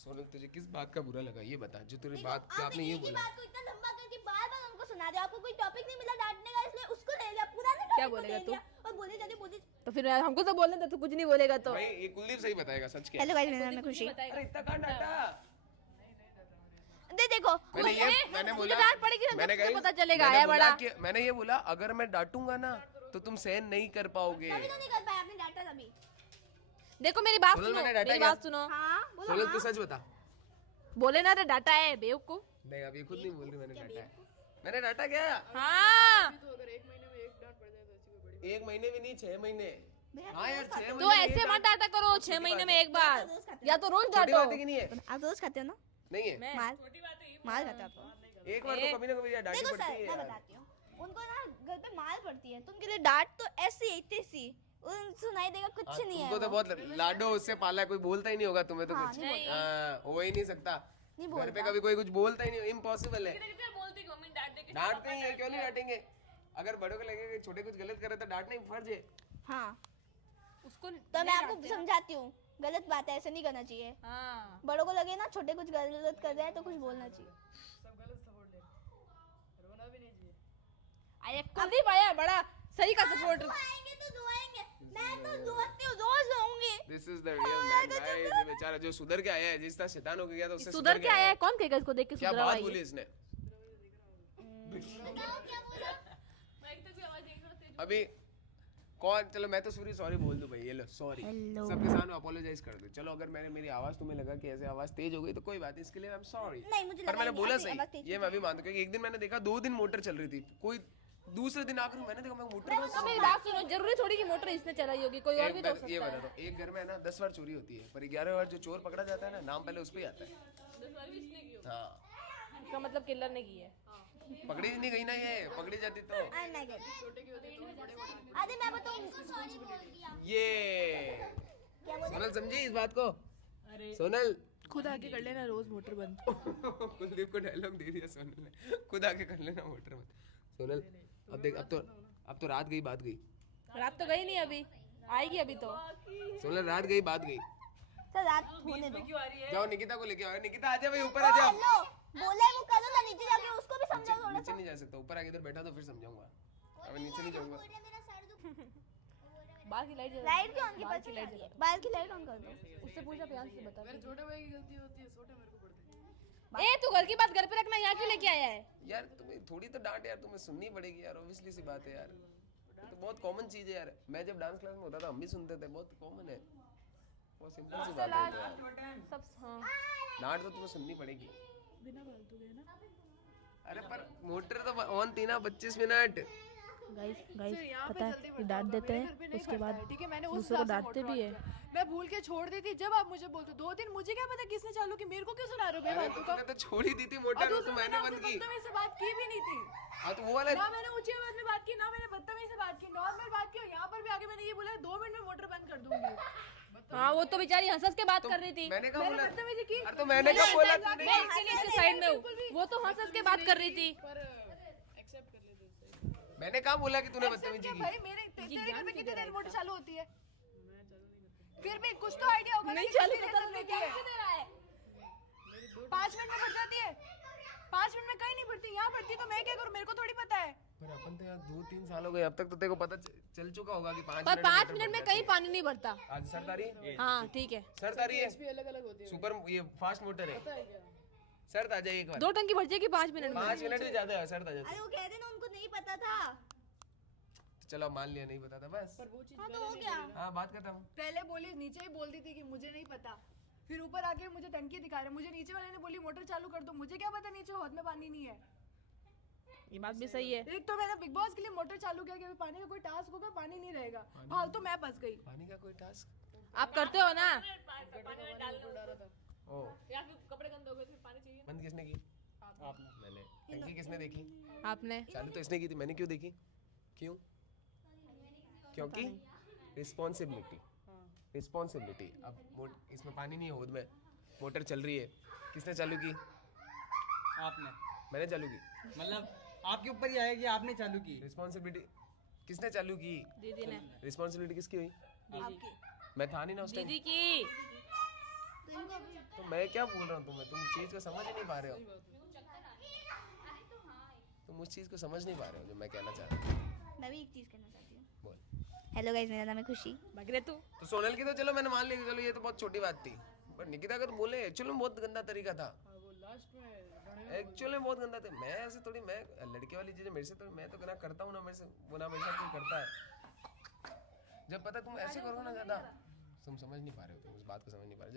सोनल तुझे किस बात का बुरा लगा ये बता, जो तेरी देखो, बात पे आपने ये एक ही बोला। बात को इतना लंबा करके बार-बार उनको सुना रहे हो, आपको कोई टॉपिक नहीं मिला डांटने का, इसलिए उसको ले लिया, पुराने क्या टॉपिक को बोलेगा ले तू? लिया और बोले जाते बोले। तो फिर हमको तो बोलने दे तू कुछ नहीं बोलेगा तो भाई ये कुलदीप सही बताएगा, सच क्या है? हेलो गाइस, मेरा नाम है खुशी। अरे इतना कहाँ डांटा, देखो मैंने ये खुशी, मैंने तुझे बोला, डांट पड़ेगी ना, मैंने तुझे कही पता चलेगा, मैंने आया बोला बड़ा। कि मैंने ये बोला अगर मैं डांटूंगा ना तो तुम सहन नहीं कर पाओगे। तभी तो नहीं कर पाया आपने डांटा तभी। देखो मेरी बात सोनल, सुनो मैंने डांटा मेरी क्या? बात सुनो हाँ बोलो। सोनल हाँ। तू सच बता, बोले ना रे डाटा है बेवकूफ नहीं अब ये खुद नहीं बोल रही मैंने डांटा है, मैंने डांटा क्या, हाँ एक महीने भी नहीं 6 महीने, हाँ यार 6 तो ऐसे मत डाटा करो 6 महीने में एक बार या तो रोज छोटी डाटो बात है कि नहीं है, आप रोज खाते हो ना नहीं है, माल माल खाते हो आप। एक बार तो कभी ना कभी यार डांटी देखो पड़ती सर है मैं यार। बताती हूँ, उनको ना घर पे माल पड़ती है, तो उनके लिए डांट तो ऐसी इतनी सी उन सुनाई देगा कुछ हाँ, नहीं है तुमको तो वो। बहुत लाडो उससे पाला है, कोई बोलता ही नहीं होगा तुम्हें तो हाँ, कुछ, नहीं हाँ, हो ही नहीं सकता, नहीं घर पे बोलता। कभी कोई कुछ बोलता ही नहीं, इम्पॉसिबल है। बोलती मम्मी डांट दे डांटते ही है, क्यों नहीं डांटेंगे, अगर बड़ों को लगेगा कि छोटे कुछ गलत करे तो डांटना ही फर्ज है। हाँ उसको तो मैं आपको समझाती हूँ, गलत बात है, ऐसे नहीं करना चाहिए। हाँ बड़ों को लगे ना छोटे कुछ गलत कर रहे हैं तो कुछ बोलना चाहिए। अरे कुलदीप आया बड़ा सही का सपोर्ट आएंगे तो दुआएंगे, मैं तो दुआती हूँ, रोज रहूंगी। This is the real man guys, ये बेचारा जो सुधर के आया है, जिस तरह शैतान हो गया था उससे सुधर के आया है कौन कहेगा इसको देख के क्या सुधरा हुआ बात है बोली ये? इसने बताओ क्या बोला। अभी कौन, चलो मैं तो सॉरी बोल दूं भाई, ये लो सॉरी सबके सामने अपोलोजाइज कर दो, चलो अगर मेरी आवाज तुम्हें लगा कि ऐसे आवाज तेज हो गई तो कोई बात नहीं, इसके लिए आई एम सॉरी, नहीं, मुझे पर लगा मैंने नहीं, बोला आपकी आवाज सही, तेज ये मैं भी मानता हूँ क्योंकि एक दिन मैंने देखा 2 दिन मोटर चल रही थी, कोई दूसरे दिन आकर मैंने देखा मैं मोटर में तो मेरी बात सुनो, जरूरी थोड़ी कि मोटर इसने चलाई होगी, कोई और भी तो हो ये सकता बता है। दो, एक घर में है ना 10 बार चोरी होती है, पर 11वें बार जो चोर पकड़ा जाता है ना, नाम पहले उस पे ही आता है। हाँ, इसका मतलब किलर ने की है। पकड़ी नहीं गई ना, ये पकड़ी जाती तो अरे मैं बताऊं, सॉरी बोल दिया। ये क्या बोला? सोनल समझी इस बात को? सोनल खुद आके कर लेना रोज मोटर बंद। कुलदीप को डायलॉग दे दिया सोनल ने, खुद आके कर लेना मोटर में। सोनल अब देख, अब तो रात गई बात गई। रात तो गई नहीं, अभी आएगी अभी तो। सोनल रात गई बात गई। सर रात होने दो। जाओ निकिता को लेके आओ। निकिता आजा भाई, ऊपर आ जाओ। हेलो, बोला है वो करो ना, नीचे जाके उसको भी समझाओ थोड़ा नीचे नहीं जा सकता, ऊपर आके इधर बैठा तो फिर समझाऊंगा। अब नीचे नहीं जाऊंगा। मेरा सर दुख। बाहर की लाइट लाइट क्यों ऑन की? बाहर की लाइट, बाहर की लाइट ऑन कर दो। उससे पूछा, प्यास से बता। छोटे भाई की गलती होती है, छोटे मेरे को पड़ते हैं। ए तू घर की बात घर पे रखना, यहाँ क्यों लेके आया है? यार तुम्हें थोड़ी तो डांट यार तुम्हें सुननी पड़ेगी यार, ऑब्वियसली सी बात है यार। ये तो बहुत कॉमन चीज है यार। मैं जब डांस क्लास में होता था हम भी सुनते थे, बहुत कॉमन है, बहुत सिंपल सी बात है यार। सब हाँ। डांट तो तुम्हें सुननी पड़ेगी। बिना फालतू के ना। अरे पर मोटर तो ऑन थी ना 25 मिनट। गाइस पता है ये डांट देते हैं, उसके बाद ठीक है, मैंने उस दूसरों को क्लास में डांटते मोटर भी ऑन है। किया। मैं भूल के छोड़ दी थी, जब आप मुझे बोलते 2 दिन, मुझे क्या पता किसने चालू की, मेरे को क्यों सुना रहे हो अरे बेफालतू तो का? तूने तो छोड़ ही दी थी मोटर, और तो दूसरा मैंने बंद की। बदतमीजी से बात की भी नहीं थी हाँ तो वो वाला ना, मैंने ऊंची आवाज में बात की ना, मैंने बदतमीजी से बात की, नॉर्मल बात की। और यहाँ पर भी आगे मैंने ये बोला 2 मिनट में मोटर बंद कर दूंगी। हाँ वो तो बेचारी हंस के बात कर रही थी। मैंने कहा बोला। बदतमीजी की। अरे तो मैंने कहा बोला तूने। मैं इसके लिए इसके साइड में हूँ, वो तो हंस के बात कर रही थी। पर एक्सेप्ट कर लेते उससे। मैंने कहा बोला कि तूने बदतमीजी क्या की। भाई, तेरे घर में कितनी देर मोटर चालू होती है? फिर भी कुछ तो आइडिया होगा ना नहीं कि चालू कितनी देर पता तक नहीं लेती है। क्या दे रहा है। 5 मिनट में भर जाती है, 5 मिनट में कहीं नहीं भरती, यहाँ भरती तो मैं क्या करूँ, मेरे को थोड़ी पता है। पर अपन तो यार 2-3 साल हो गए, अब तक तो तेरे को पता चल चुका होगा कि 5 पर मिनट 5 मिनट में कहीं पानी नहीं भरता। आज सरदारी हाँ ठीक है, सरदारी है, भी अलग अलग होती है, सुपर ये फास्ट मोटर है। पता है क्या? शर्त आ जाए एक बार, 2 टंकी भर जाएगी 5 मिनट में। 5 मिनट भी ज्यादा है। शर्त आ जाए अरे वो कह रहे ना उनको नहीं पता था। चलो मान लिया नहीं पता था बस। पर वो चीज हाँ तो हो गया। हाँ बात खत्म। पहले बोली, नीचे ही बोलती थी कि मुझे नहीं पता, फिर ऊपर आके मुझे टंकी दिखा रहे, मुझे नीचे वाले ने बोली मोटर चालू कर दो, मुझे क्या पता नीचे हाथ में पानी नहीं है। ये बात भी सही है। एक तो मैंने बिग बॉस के लिए मोटर चालू किया कि अभी पानी का कोई टास्क होगा, पानी नहीं रहेगा, फालतू मैं फंस गई। पानी का कोई टास्क? आप करते हो ना? ओ या फिर कपड़े गंदे हो गए, फिर पानी चाहिए। बंद किसने की? मैंने। टंकी किसने देखी? आपने। चालू तो इसने की थी, मैंने क्यों देखी? क्यों? क्योंकि रिस्पॉन्सिबिलिटी, रिस्पॉन्सिबिलिटी। अब इसमें पानी नहीं है, होद में मोटर चल रही है, किसने चालू की? आपने, मैंने चालू की। मतलब आपके ऊपर ही आएगी, आपने चालू की। रिस्पॉन्सिबिलिटी किसने चालू की? दीदी ने। रिस्पॉन्सिबिलिटी किसकी हुई? आपकी। मैं था नहीं ना उस टाइम। दीदी की। तो मैं क्या बोल रहा हूँ तुम्हें, तुम चीज को समझ ही नहीं पा रहे हो। तुम उस चीज को समझ नहीं पा रहे हो जो मैं कहना चाह रहा हूँ। मैं भी एक चीज कहना चाहती हूँ। बोल। हेलो गाइस, मेरा नाम है खुशी। बगरे तू। तो सोनल की तो चलो मैंने मान लिया, चलो ये तो बहुत छोटी बात थी, पर निकिता का तो बोले एक्चुअली में बहुत गंदा तरीका था। वो लास्ट में एक्चुअली में बहुत गंदा था। मैं ऐसे थोड़ी, मैं लड़के वाली चीजें मेरे से तो मैं तो ना करता हूँ ना, मेरे से वो ना मेरे साथ कोई करता है। जब पता तुम ऐसे करो ना ज्यादा, तुम समझ नहीं पा रहे हो, तुम उस बात को समझ नहीं पा रहे।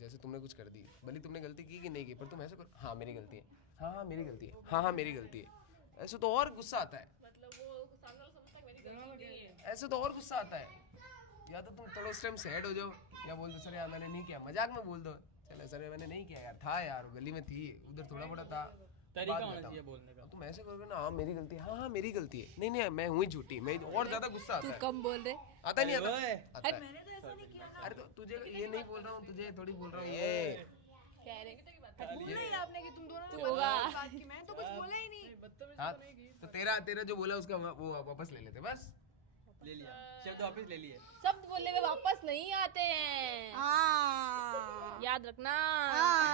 जैसे तुमने कुछ कर दी, भले तुमने गलती की कि नहीं की, पर तुम ऐसे करो, हाँ मेरी गलती है, हाँ मेरी गलती है, हाँ मेरी गलती है। ऐसे तो और गुस्सा आता है, ऐसे तो और गुस्सा आता है। या तो तुम थोड़ा उस टाइम सैड हो जाओ, या बोल दो सर यार मैंने नहीं किया, मजाक में बोल दो, चलो सर मैंने नहीं किया यार, था यार गली में थी, उधर थोड़ा मोड़ा था, तरीका होना चाहिए बोलने का। तुम ऐसे करोगे ना, हाँ मेरी गलती है, हाँ मेरी गलती है, नहीं नहीं मैं हुई झूठी, मैं और ज्यादा गुस्सा आता तू है। कम बोल रहे। आता नहीं आता? ओए। आता है। मैंने तो ऐसा नहीं किया ना। अरे तो तुझे ये नहीं बोल रहा हूँ, तुझे थोड़ी बोल रहा हूँ ये। कह रहे। बोला ही आपने कि तुम दोनों ने होगा। बात की, मैं तो कुछ बोला ही नहीं। हाँ तो तेरा जो बोला उसका वो वापस ले लेते बस। ले लिया, शब्द वापस ले लिए। शब्द बोलने में वापस नहीं आते हैं, हाँ। याद रखना।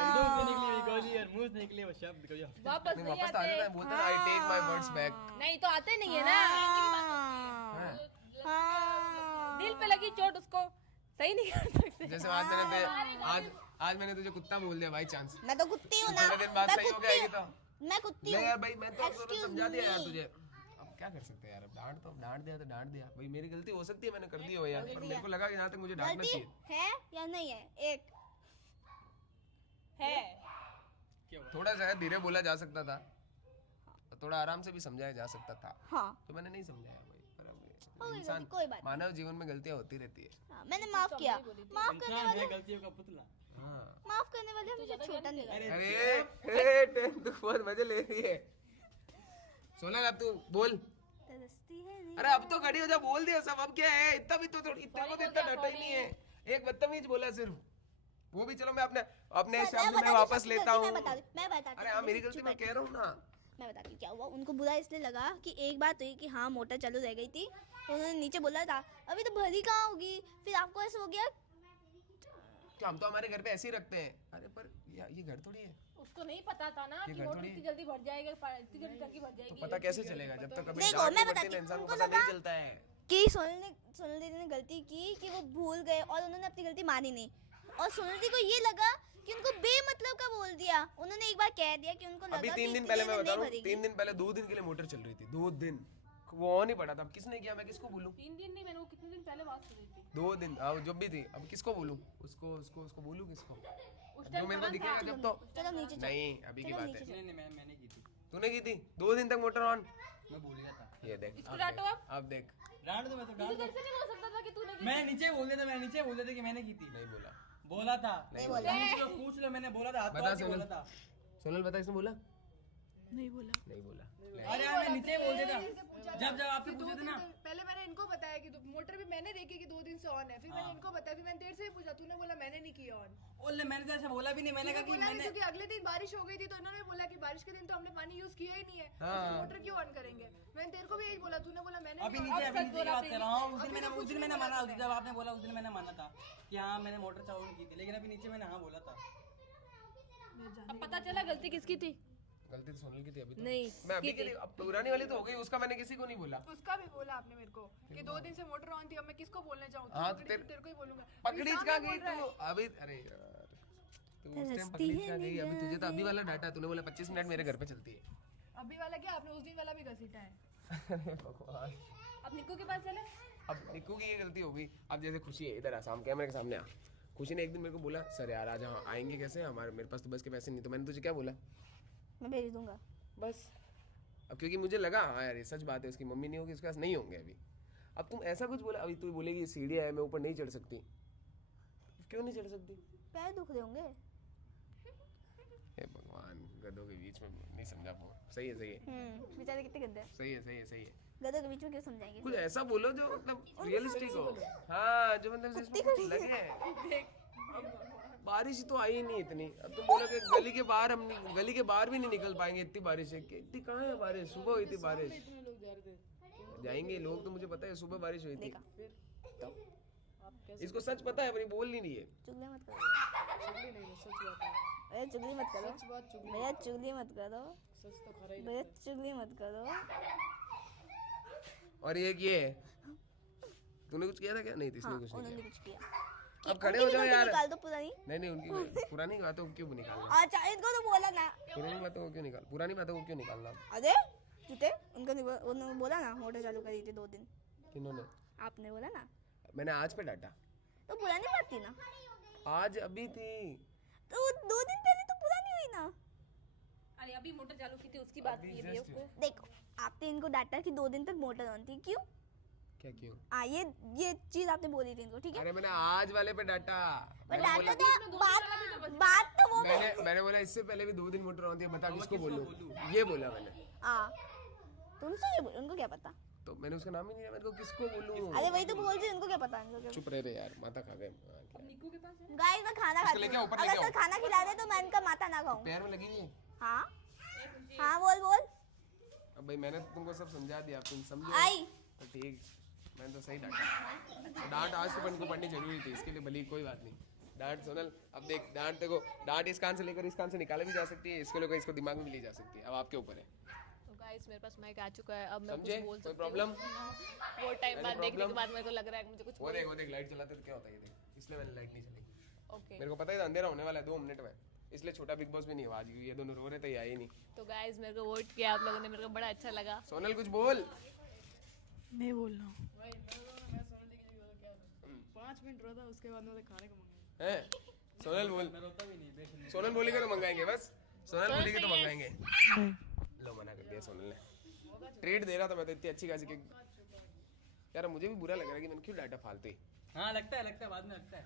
मुंह से निकली हुई गोली और मुंह से निकले वो शब्द कभी वापस नहीं नहीं वापस आ जाता है, आते। बोलता है I take my words back. नहीं तो आते नहीं है ना। हाँ। दिल पे लगी चोट उसको सही नहीं कर सकते। जैसे आज मैंने तुझे कुत्ता बोल दिया बाई चांस, मैं तो कुत्ती हूँ ना। थोड़े दिन बाद मैं सही हो कुत्ती जाएगी हूँ। तो। मैं कुत्ती नहीं हूँ। यार भाई, मैं तो Excuse समझा दिया यार me। तुझे, अब क्या कर सकते हैं यार, अब डांट दिया तो डांट दिया भाई, मेरी गलती हो सकती है, मैंने कर दी हो यार, पर मेरे को लगा कि यहाँ तक मुझे डांटना गलती चाहिए। है या नहीं है? एक है। थोड़ा सा धीरे बोला जा सकता था, थोड़ा आराम से भी समझाया जा सकता था, हाँ तो मैंने नहीं समझाया भाई। पर अब गई इंसान, गलती, कोई बात मानव जीवन में गलतियां होती रहती है। हाँ, मैंने माफ किया। माफ करने इंसान वाले है गलतियों का पुतला। हाँ माफ करने वाले मुझे छोटा नहीं लगता। अरे तू बहुत मजे ले रही है। सोनल अब तू बोल। तरसती है नी- अरे अब तो खड़ी हो जा, बोल दिया सब, अब क्या है, इतना भी तो थोड़ी, इतना को तो इतना डटा ही नहीं है। एक बदतमीज बोला सिर्फ, वो भी चलो मैं अपने अपने शब्द में वापस लेता हूँ। मैं बताती अरे हाँ मेरी गलती, मैं कह रहा हूँ ना। मैं बताती हूँ क्या हुआ। उनको बुरा इसलिए लगा कि एक बात हुई कि हाँ मोटर चालू रह गई थी, उन्होंने नीचे बोला था अभी तो भरी कहाँ होगी, फिर आपको ऐसा हो गया। तो हम तो हमारे घर पे ऐसे ही रखते हैं। अरे पर ये घर थोड़ी है, उसको नहीं पता था ना ये कि घर मोटर थोड़ी इतनी जल्दी भर जाएगा, इतनी जल्दी टंकी भर तो जाएगी। पता कैसे चलेगा जब तक कभी देखो, डांट मैं नहीं पड़ती बताती ना, हूँ, इंसान को उनको पता नहीं लगा चलता है। कि सोनल दीदी ने गलती की कि वो भूल गए और उन्होंने अपनी गलती मानी नहीं, और सोनल दीदी को ये लगा कि उनको बेमतलब का बोल दिया। उन्होंने एक बार कह दिया कि उनको लगा अभी कि 3 दिन इतनी पहले मैं देर बता रहा नहीं हूँ, 3 दिन पहले 2 दिन के लिए मोटर चल रही थी, 2 दिन वो ऑन ही पड़ा था। अब किसने किया, मैं किसको बोलूं? 3 दिन नहीं, मैंने वो कितने दिन पहले बात सुनी थी। 2 दिन अब जब भी थी, अब किसको बोलूं? उसको बोलूं किसको? जो मेरे को दिखेगा जब तो चलो नीचे चलो। नहीं, अभी की बात है। नहीं नहीं मैंने की थी। तूने की थी 2 दिन तक मोटर ऑन। मैं भूल गया था। ये देख, इसको डांटो अब। अब देख, डांट दो, मैं तो डांट दो। कैसे नहीं बोल सकता था कि तूने की? मैं नीचे बोल देता, मैं नीचे बोल देता कि मैंने की थी। नहीं बोला। बोला था। नहीं बोला। पूछ लो, मैंने बोला था, हाथ बता पार के बोला सोनल, था। सोनल बता, इसने बोला? नहीं बोला। नहीं बोला। अरे यार मैं नीचे बोल देता। पूछा जब जब आपसे कि दो पूछे थे दिन ना, तो पहले मैंने इनको बताया कि मोटर भी मैंने देखी कि 2 दिन से ऑन है, फिर मैंने इनको बताया, फिर मैंने तेरे से भी पूछा, तूने बोला मैंने नहीं किया ऑन। ओले मैंने तो ऐसा बोला भी नहीं। मैंने कहा कि बोला नहीं, मैंने क्योंकि अगले दिन बारिश हो गई थी तो इन्होंने बोला कि बारिश के दिन तो हमने पानी यूज किया ही नहीं है, तो हाँ। फिर मोटर क्यों ऑन करेंगे। मैंने तेरे को भी यही बोला, तूने बोला मैंने अभी नहीं नीचे किया। की बात कर रहा हूँ। उस दिन मैंने माना, जब आपने बोला उस दिन मैंने माना था कि हाँ मैंने मोटर चालू की थी, लेकिन अभी नीचे मैंने हाँ बोला था। अब पता चला गलती किसकी थी? गलती तो सोनल की थी। अभी तो नहीं, मैं अभी के लिए, अब पुरानी वाली तो हो गई, उसका मैंने किसी को नहीं बोला। उसका भी बोला आपने मेरे को कि 2 दिन से मोटर ऑन थी, अब मैं किसको बोलने जाऊँ? हाँ, तो तेरे को ही बोलूंगा। पकड़ी कहाँ गई तू अभी? अरे यार तू उस टाइम पकड़ी कहाँ गई? अभी तुझे तो अभी वाला डाटा, तूने बोला 25 मिनट मेरे घर पे चलती है। अभी वाला क्या, आपने उस दिन वाला भी घसीटा है। अरे भगवान, अब निक्कू के पास चले। अब निक्कू की ये गलती हो गई। अब जैसे खुशी है, इधर आ, कैमरे के सामने आ। खुशी ने एक दिन मेरे को बोला, सर यार आज हम आएंगे कैसे, मेरे पास तो बस के पैसे नहीं। तो मैंने तुझे क्या बोला? मैं भेज दूंगा बस। अब क्योंकि मुझे लगा हाँ यार ये सच बात है, उसकी मम्मी नहीं होगी, उसके पास नहीं होंगे अभी। अब तुम ऐसा कुछ बोला, अभी तू बोलेगी सीढ़ियाँ है, मैं ऊपर नहीं चढ़ सकती। क्यों नहीं चढ़ सकती? पैर दुख रहे होंगे। हे भगवान, गधों के बीच में नहीं समझा पाऊँ। सही है, सही है, बेचारे कितने गंदे हैं। सही है, सही है, सही है। गधों के बीच में क्यों समझाएंगे। कुछ ऐसा बोलो जो मतलब रियलिस्टिक हो। हाँ, जो मतलब जिसमें कुछ लगे। अब बारिश तो आई नहीं इतनी। अब तुम बोलो कि गली के बाहर भी नहीं निकल पाएंगे, इतनी बारिश है। इतनी कहाँ है बारिश? सुबह हुई थी बारिश। जाएंगे लोग तो मुझे पता है, सुबह बारिश हुई थी। तो इसको सच पता है पर ये बोल नहीं रही है। चुगली मत करो। भैया चुगली मत करो। भैया चुगली मत करो। भैया चुगली मत करो। और ये है, तूने कुछ किया था क्या? नहीं, इसने कुछ नहीं उन्होंने किया। कुछ किया। अब खड़े हो जाओ यार। निकाल दो पुरानी। नहीं, उनकी पुरानी बातों को क्यों निकालना? अच्छा इनको तो बोला ना। पुरानी बातों को क्यों निकाल, पुरानी बातों को क्यों निकालना? अरे झूठे, उन्होंने बोला ना मोटर चालू करी थी 2 दिन। किन्होंने? आपने बोला ना। मैंने आज पे डाटा। तो पुरानी बात थी ना। आज अभी थी तो 2 दिन पहले तो पुरानी हुई ना। अरे अभी मोटर चालू की थी उसकी बात की रही है। देखो आपने इनको डाटा कि 2 दिन तक मोटर ऑन थी, क्यों? क्या क्यों? ये चीज आपने बोली थी इनको, ठीक है। अरे मैंने आज वाले पे डाटा। मैंने डाटा बोला, तो बात तो वो मैंने बोला इससे पहले भी 2 दिन मोटर ऑन थी, बता किसको बोलूं? ये बोला मैंने। तुमसे ये बोल, उनको क्या पता? तो मैंने उसका नाम ही नहीं लिया, मेरे को किसको बोलूं? अरे वही तो बोल रही, उनको क्या पता? इनको क्या चुप रह रे यार, माता खा गए। निक्कू के पास है। गाइस मैं खाना खाती लेके हूँ। ऊपर अगर लेके सर खाना खिला दे तो मैं इनका माथा ना खाऊं। पैर में लगी हुई है। हाँ हाँ बोल अब भाई मैंने तुमको सब समझा दिया, तुम समझो आई। तो ठीक। मैंने तो सही डांटा। डांट आज तो इनको पढ़नी जरूरी थी, इसके लिए भली कोई बात नहीं। डांट सोनल, अब देख डांट देखो, डांट इस कान से लेकर इस कान से निकाले भी जा सकती है, इसको लेकर इसको दिमाग में भी ली जा सकती है। अब आपके ऊपर है। तो गाइस मेरे पास माइक आ चुका है, अब मैं समझे? कुछ बोल कोई सकती प्रॉब्लम? हूँ। वो टाइम बाद देखने के बाद मेरे को लग रहा है कि मुझे कुछ वो देख लाइट चलाते तो क्या होता है, ये देख, इसलिए मैंने लाइट नहीं चलाई। ओके। मेरे को पता है अंधेरा होने वाला है 2 मिनट में, इसलिए छोटा बिग बॉस भी नहीं हुआ आज। ये दोनों रो रहे थे, आई नहीं। तो गाइस मेरे को वोट किया आप लोगों ने, मेरे को बड़ा अच्छा लगा। सोनल कुछ बोल। मैं बोल रहा हूँ 5 मिनट रहा था, उसके बाद मैंने खाने को मंगाया। हैं? सोनल बोल। मैं रोता भी नहीं, बेशक सोनल बोलेगी तो मंगाएंगे, बस सोनल बोलेगी तो मंगाएंगे। लो मना कर दिया सोनल ने। ट्रेड दे रहा था मैं तो इतनी अच्छी खासी कि यार मुझे भी बुरा लग रहा है कि मैंने क्यों डांटा फालतू ही। हाँ लगता है बाद में लगता है।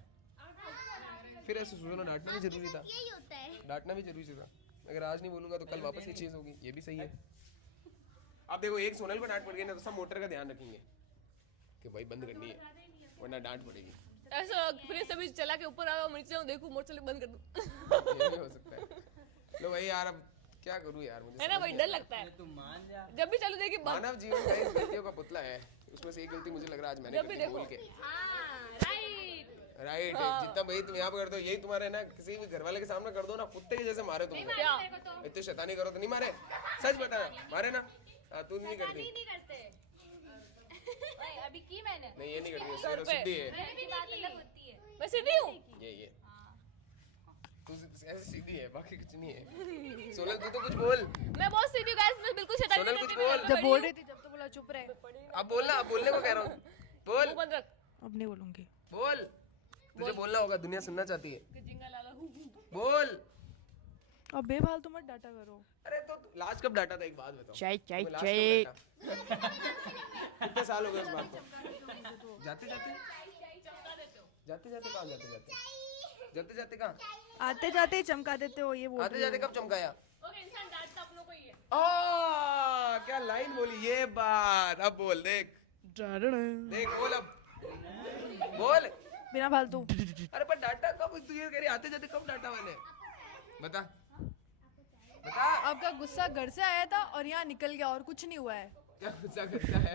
फिर ऐसे सुनो डांटना भी जरूरी था, यही होता है। डांटना भी जरूरी था। अगर आज नहीं बोलूंगा तो कल वापस ये चीज होगी, ये भी सही है। अब देखो एक सोनल को डांट पड़ गई ना तो सब मोटर का ध्यान रखेंगे कि भाई बंद करनी है वरना डांट पड़ेगी। ऐसा फिर सभी चला के ऊपर आओ नीचे देखो मोटर बंद कर दूं। ये भी हो सकता है। लो भाई यार अब क्या करूं यार, मुझे है ना भाई, डर लगता है तुम मान जा। जब भी चालू देखिए मानव जीवन का इस गलतियों का पुतला है, उसमें से एक गलती मुझे लग रहा है आज मैंने जब भी कर दी देखो बोल के। राइट राइट जितना भाई तुम यहाँ पे करते हो यही तुम्हारे ना किसी भी घर वाले के सामने कर दो ना कुत्ते के जैसे मारे तुमको। इतने शैतानी करो तो नहीं मारे, सच बताना मारे ना। तू नहीं करती? अभी की मैंने नहीं ये नहीं करती, शेर सिद्धि है मैं सीधी हूँ। ये तू ऐसे सीधी है बाकी कुछ नहीं है। सोनल तू तो कुछ बोल। मैं बहुत सीधी हूँ गाइस, मैं बिल्कुल शैतानी सोनल नहीं कुछ करती। बोल। जब बोल रही थी जब तो बोला चुप रहे। अब बोलना, अब बोलने को कह रहा हूँ, बोल मुंह बंद रख। अब नहीं बोलूंगी। बोल। तुझे बोलना होगा, दुनिया सुनना चाहती है। बोल। अब बेफालतू मत डाटा करो। अरे तो लास्ट कब डाटा था एक बात बताओ। चाय चाय तुम्हें चाय। last कब डांटा? कितने साल हो गए उस बात को? जाते जाते कहाँ जाते जाते कहाँ? आते जाते ही चमका देते हो, ये बोल आते जाते कब चमकाया? ओके इंसान डांटता अपनों को ही है। क्या लाइन बोली ये बात। अब बोल देख बोल अब बोल। बिना फालतू। अरे पर डाटा कब, तू ये कह रही आते जाते कब डाटा मैंने? बता आपका गुस्सा घर से आया था और यहाँ निकल गया और कुछ नहीं हुआ है। क्या गुस्सा करता है?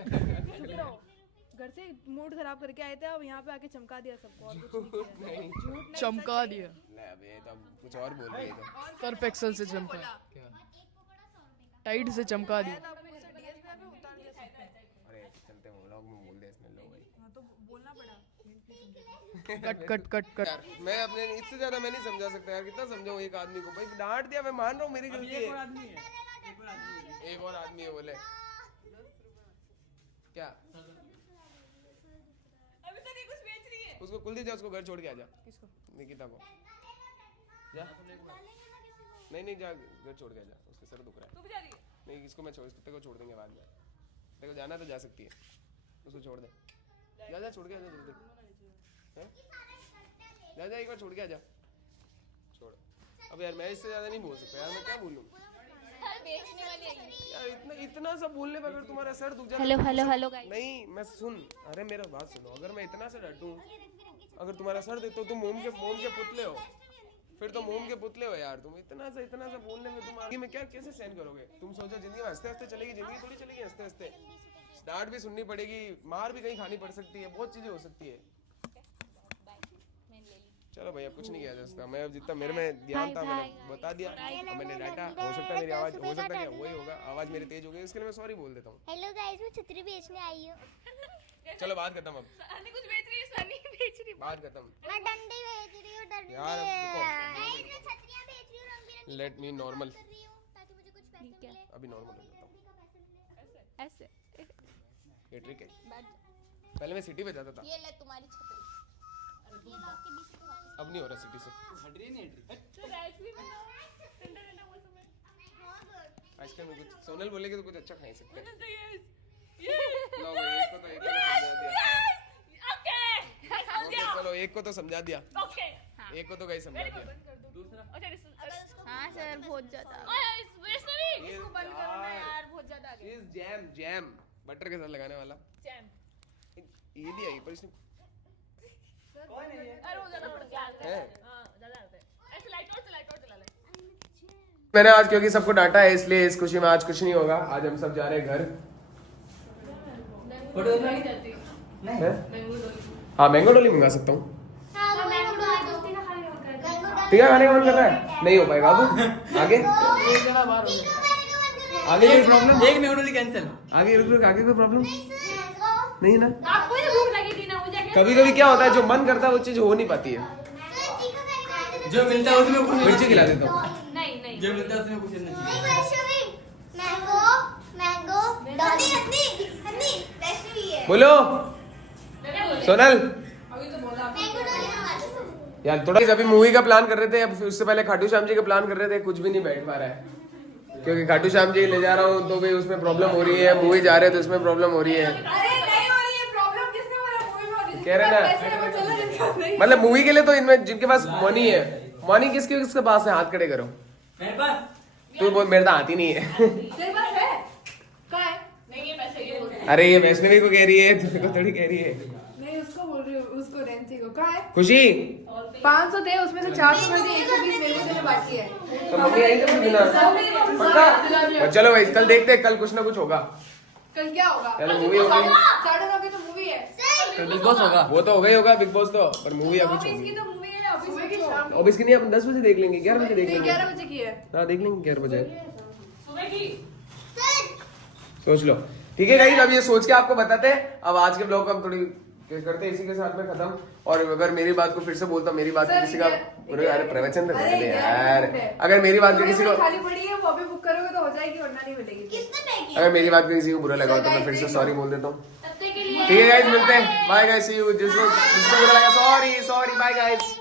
घर से मूड खराब करके आए थे, अब यहाँ पे आके चमका दिया सबको और कुछ नहीं नहीं किया। चमका दिया नहीं अब ये तो कुछ और बोल रही है तो। सर्फ एक्सल से चमका, क्या? टाइट से चमका दिया। अरे चलते हैं व्लॉग में बोल दे इसने। लो भाई हाँ तो बोलना पड़ा। Cut cut cut cut. यार मैं अपने इससे ज्यादा मैं नहीं समझा सकता यार, कितना समझाऊं एक आदमी को। भाई डांट दिया, मैं मान रहा हूँ मेरी गलती है। एक और आदमी है बोले क्या? अभी तक ये कुछ बेच रही है। उसको कुलदीप जा, उसको घर छोड़ के आ जा। किसको? निकिता को जा। नहीं जा, घर छोड़ के आ जा, उसके सर दुख रहा है। तू भी जा रही है? नहीं इसको मैं इस कुत्ते को छोड़ देंगे बाद में। तेरे को जाना तो जा सकती है, उसको छोड़ दे। जा छोड़ के आ जा जल्दी। जा एक बार छोड़ के आ जा। छोड़। अब यार मैं इससे ज्यादा नहीं बोल सकता यार, मैं क्या बोलूं बेचने वाली है यार। इतना सब बोलने पर अगर तुम्हारा सर दुख जाए। Hello guys. नहीं मैं सुन, अरे मेरा बात सुनो। अगर मैं इतना से डांटूं, अगर तुम्हारा सर देख तो तुम मोम के पुतले हो, फिर तो मोम के पुतले हो यार तुम। इतना सा बोलने में तुम आगे में क्या कैसे सहन करोगे? तुम सोचो जिंदगी में हंसते हंसते चलेगी, जिंदगी थोड़ी चलेगी हंसते हंसते। डांट भी सुननी पड़ेगी, मार भी कहीं खानी पड़ सकती है, बहुत चीजें हो सकती है। चलो भैया कुछ नहीं किया जा सकता। मैं अब जितना मेरे में ध्यान था मैंने बता दिया और मैंने डांटा। हो सकता है मेरी आवाज, हो सकता है वही होगा, आवाज मेरी तेज हो गई, इसके लिए मैं सॉरी बोल देता हूँ। हेलो गाइस, मैं छतरी बेचने आई हूँ। चलो बात खत्म। अब सनी कुछ बेच रही है, सनी बेच रही है। बात खत्म मैं डंडे बेच रही हूँ, डंडे। यार रुको। गाइस मैं छतरियाँ बेच रही हूँ, रंग बिरंगी लेट मी नॉर्मल। कर रही हूँ ताकि मुझे कुछ पैसे मिले। अभी नॉर्मल हो जाता हूँ। ऐसे ये ट्रिक है। पहले मैं सिटी पे जाता था, ये ले तुम्हारी छतरी। ये लो आपके 20 रुपए वापस। अब नहीं हो रहा सिटी से। हट रही नहीं हट रही। चल आइसक्रीम बनाओ, ठंडा ठंडा मौसम है। आजकल में कुछ सोनल बोलेगी तो कुछ अच्छा खा ही सकते हैं। ये लो भाई, एक को तो ओके चलो एक को तो समझा दिया। ओके एक को तो कहीं समझा दिया। हाँ सर बहुत ज्यादा। ये बंद करो ना यार, बहुत ज्यादा आ गया। चीज जैम बटर के साथ लगाने वाला। जैम ये भी आई पर इसने अरे वो ज्यादा बढ़ गया है। हां ज्यादा आता है। ऐसे लाइट और चला ले। मैंने आज क्योंकि सबको डांटा है इसलिए इस खुशी में आज कुछ नहीं होगा। आज हम सब जा रहे हैं घर। हैं? हाँ मैंगो डोली मंगा सकता हूँ। टीका खाने का मन कर रहा है? नहीं हो पाएगा। अब आगे आगे कोई प्रॉब्लम? एक मेमोरी कैंसिल। आगे रुक आगे कोई प्रॉब्लम नहीं ना? आपको ही भूख लगी थी ना मुझे। कभी कभी क्या होता है जो मन करता है वो चीज हो नहीं पाती है। जो मिलता है उसमें खुश मिर्ची खिला देता हूँ। नहीं जो मिलता है उसमें खुश रहना चाहिए। मैंगो हनी वैष्णवी है। बोलो सोनल अभी तो बोला यार। थोड़ा अभी मूवी का प्लान कर रहे थे, अब उससे पहले खाटू श्याम जी का प्लान कर रहे थे, कुछ भी नहीं बैठ पा रहा है। क्योंकि खाटू श्याम जी ले जा रहा हूँ तो भी उसमें प्रॉब्लम हो रही है, मूवी जा रहे हैं तो इसमें प्रॉब्लम हो रही है। अरे नहीं हो रही है प्रॉब्लम, किसने बोला मूवी में हो रही है? कह रहे ना। पैसे हैं, वो चलो जिसका नहीं। मतलब मूवी के लिए तो इनमें जिनके पास मनी है, मनी किसके किसके पास है, हाथ खड़े करो। मेरे पास तू बोल मेरे तो हाथ ही नहीं है। तेरे पास है? कहाँ है? अरे ये वैष्णवी को कह रही है, तुझे को थोड़ी कह रही है। नहीं उसको बोल रही हूँ, उसको नैन्सी को। कहाँ है? खुशी 500 थे, उसमें से 400 में से 120 मेरे को देने बाकी है। तो मम्मी आई थी बिना पक्का। और चलो भाई कल देखते हैं, कल कुछ ना कुछ होगा। कल क्या होगा? कल मूवी होगी, 9:30 की तो मूवी है। तो बिग बॉस होगा। वो तो हो गई होगा बिग बॉस तो, पर मूवी या कुछ ऑफिस होगी। की तो मूवी है, ऑफिस की शाम ऑफिस की नहीं, अपन 10 बजे देख लेंगे, 11 बजे देख लेंगे। 11 बजे की है। हाँ देख लेंगे 11 बजे, सोच लो। ठीक है गाइस, अब ये सोच के आपको बताते हैं। अब आज के ब्लॉग को हम थोड़ी करते हैं इसी के साथ में खत्म। और अगर मेरी बात को फिर से बोलता, मेरी बात को किसी का अरे प्रवचन तो कर दे यार। अगर मेरी बात को किसी को खाली पड़ी है, वो अभी बुक करोगे तो हो जाएगी, वरना नहीं मिलेगी। किसने फेंकी? अगर मेरी बात को किसी को बुरा लगा हो तो मैं फिर से सॉरी बोल देता हूँ। ठीक है गाइस, मिलते हैं, बाय गाइस, सी यू। जिसको बुरा लगा सॉरी, बाय गाइस।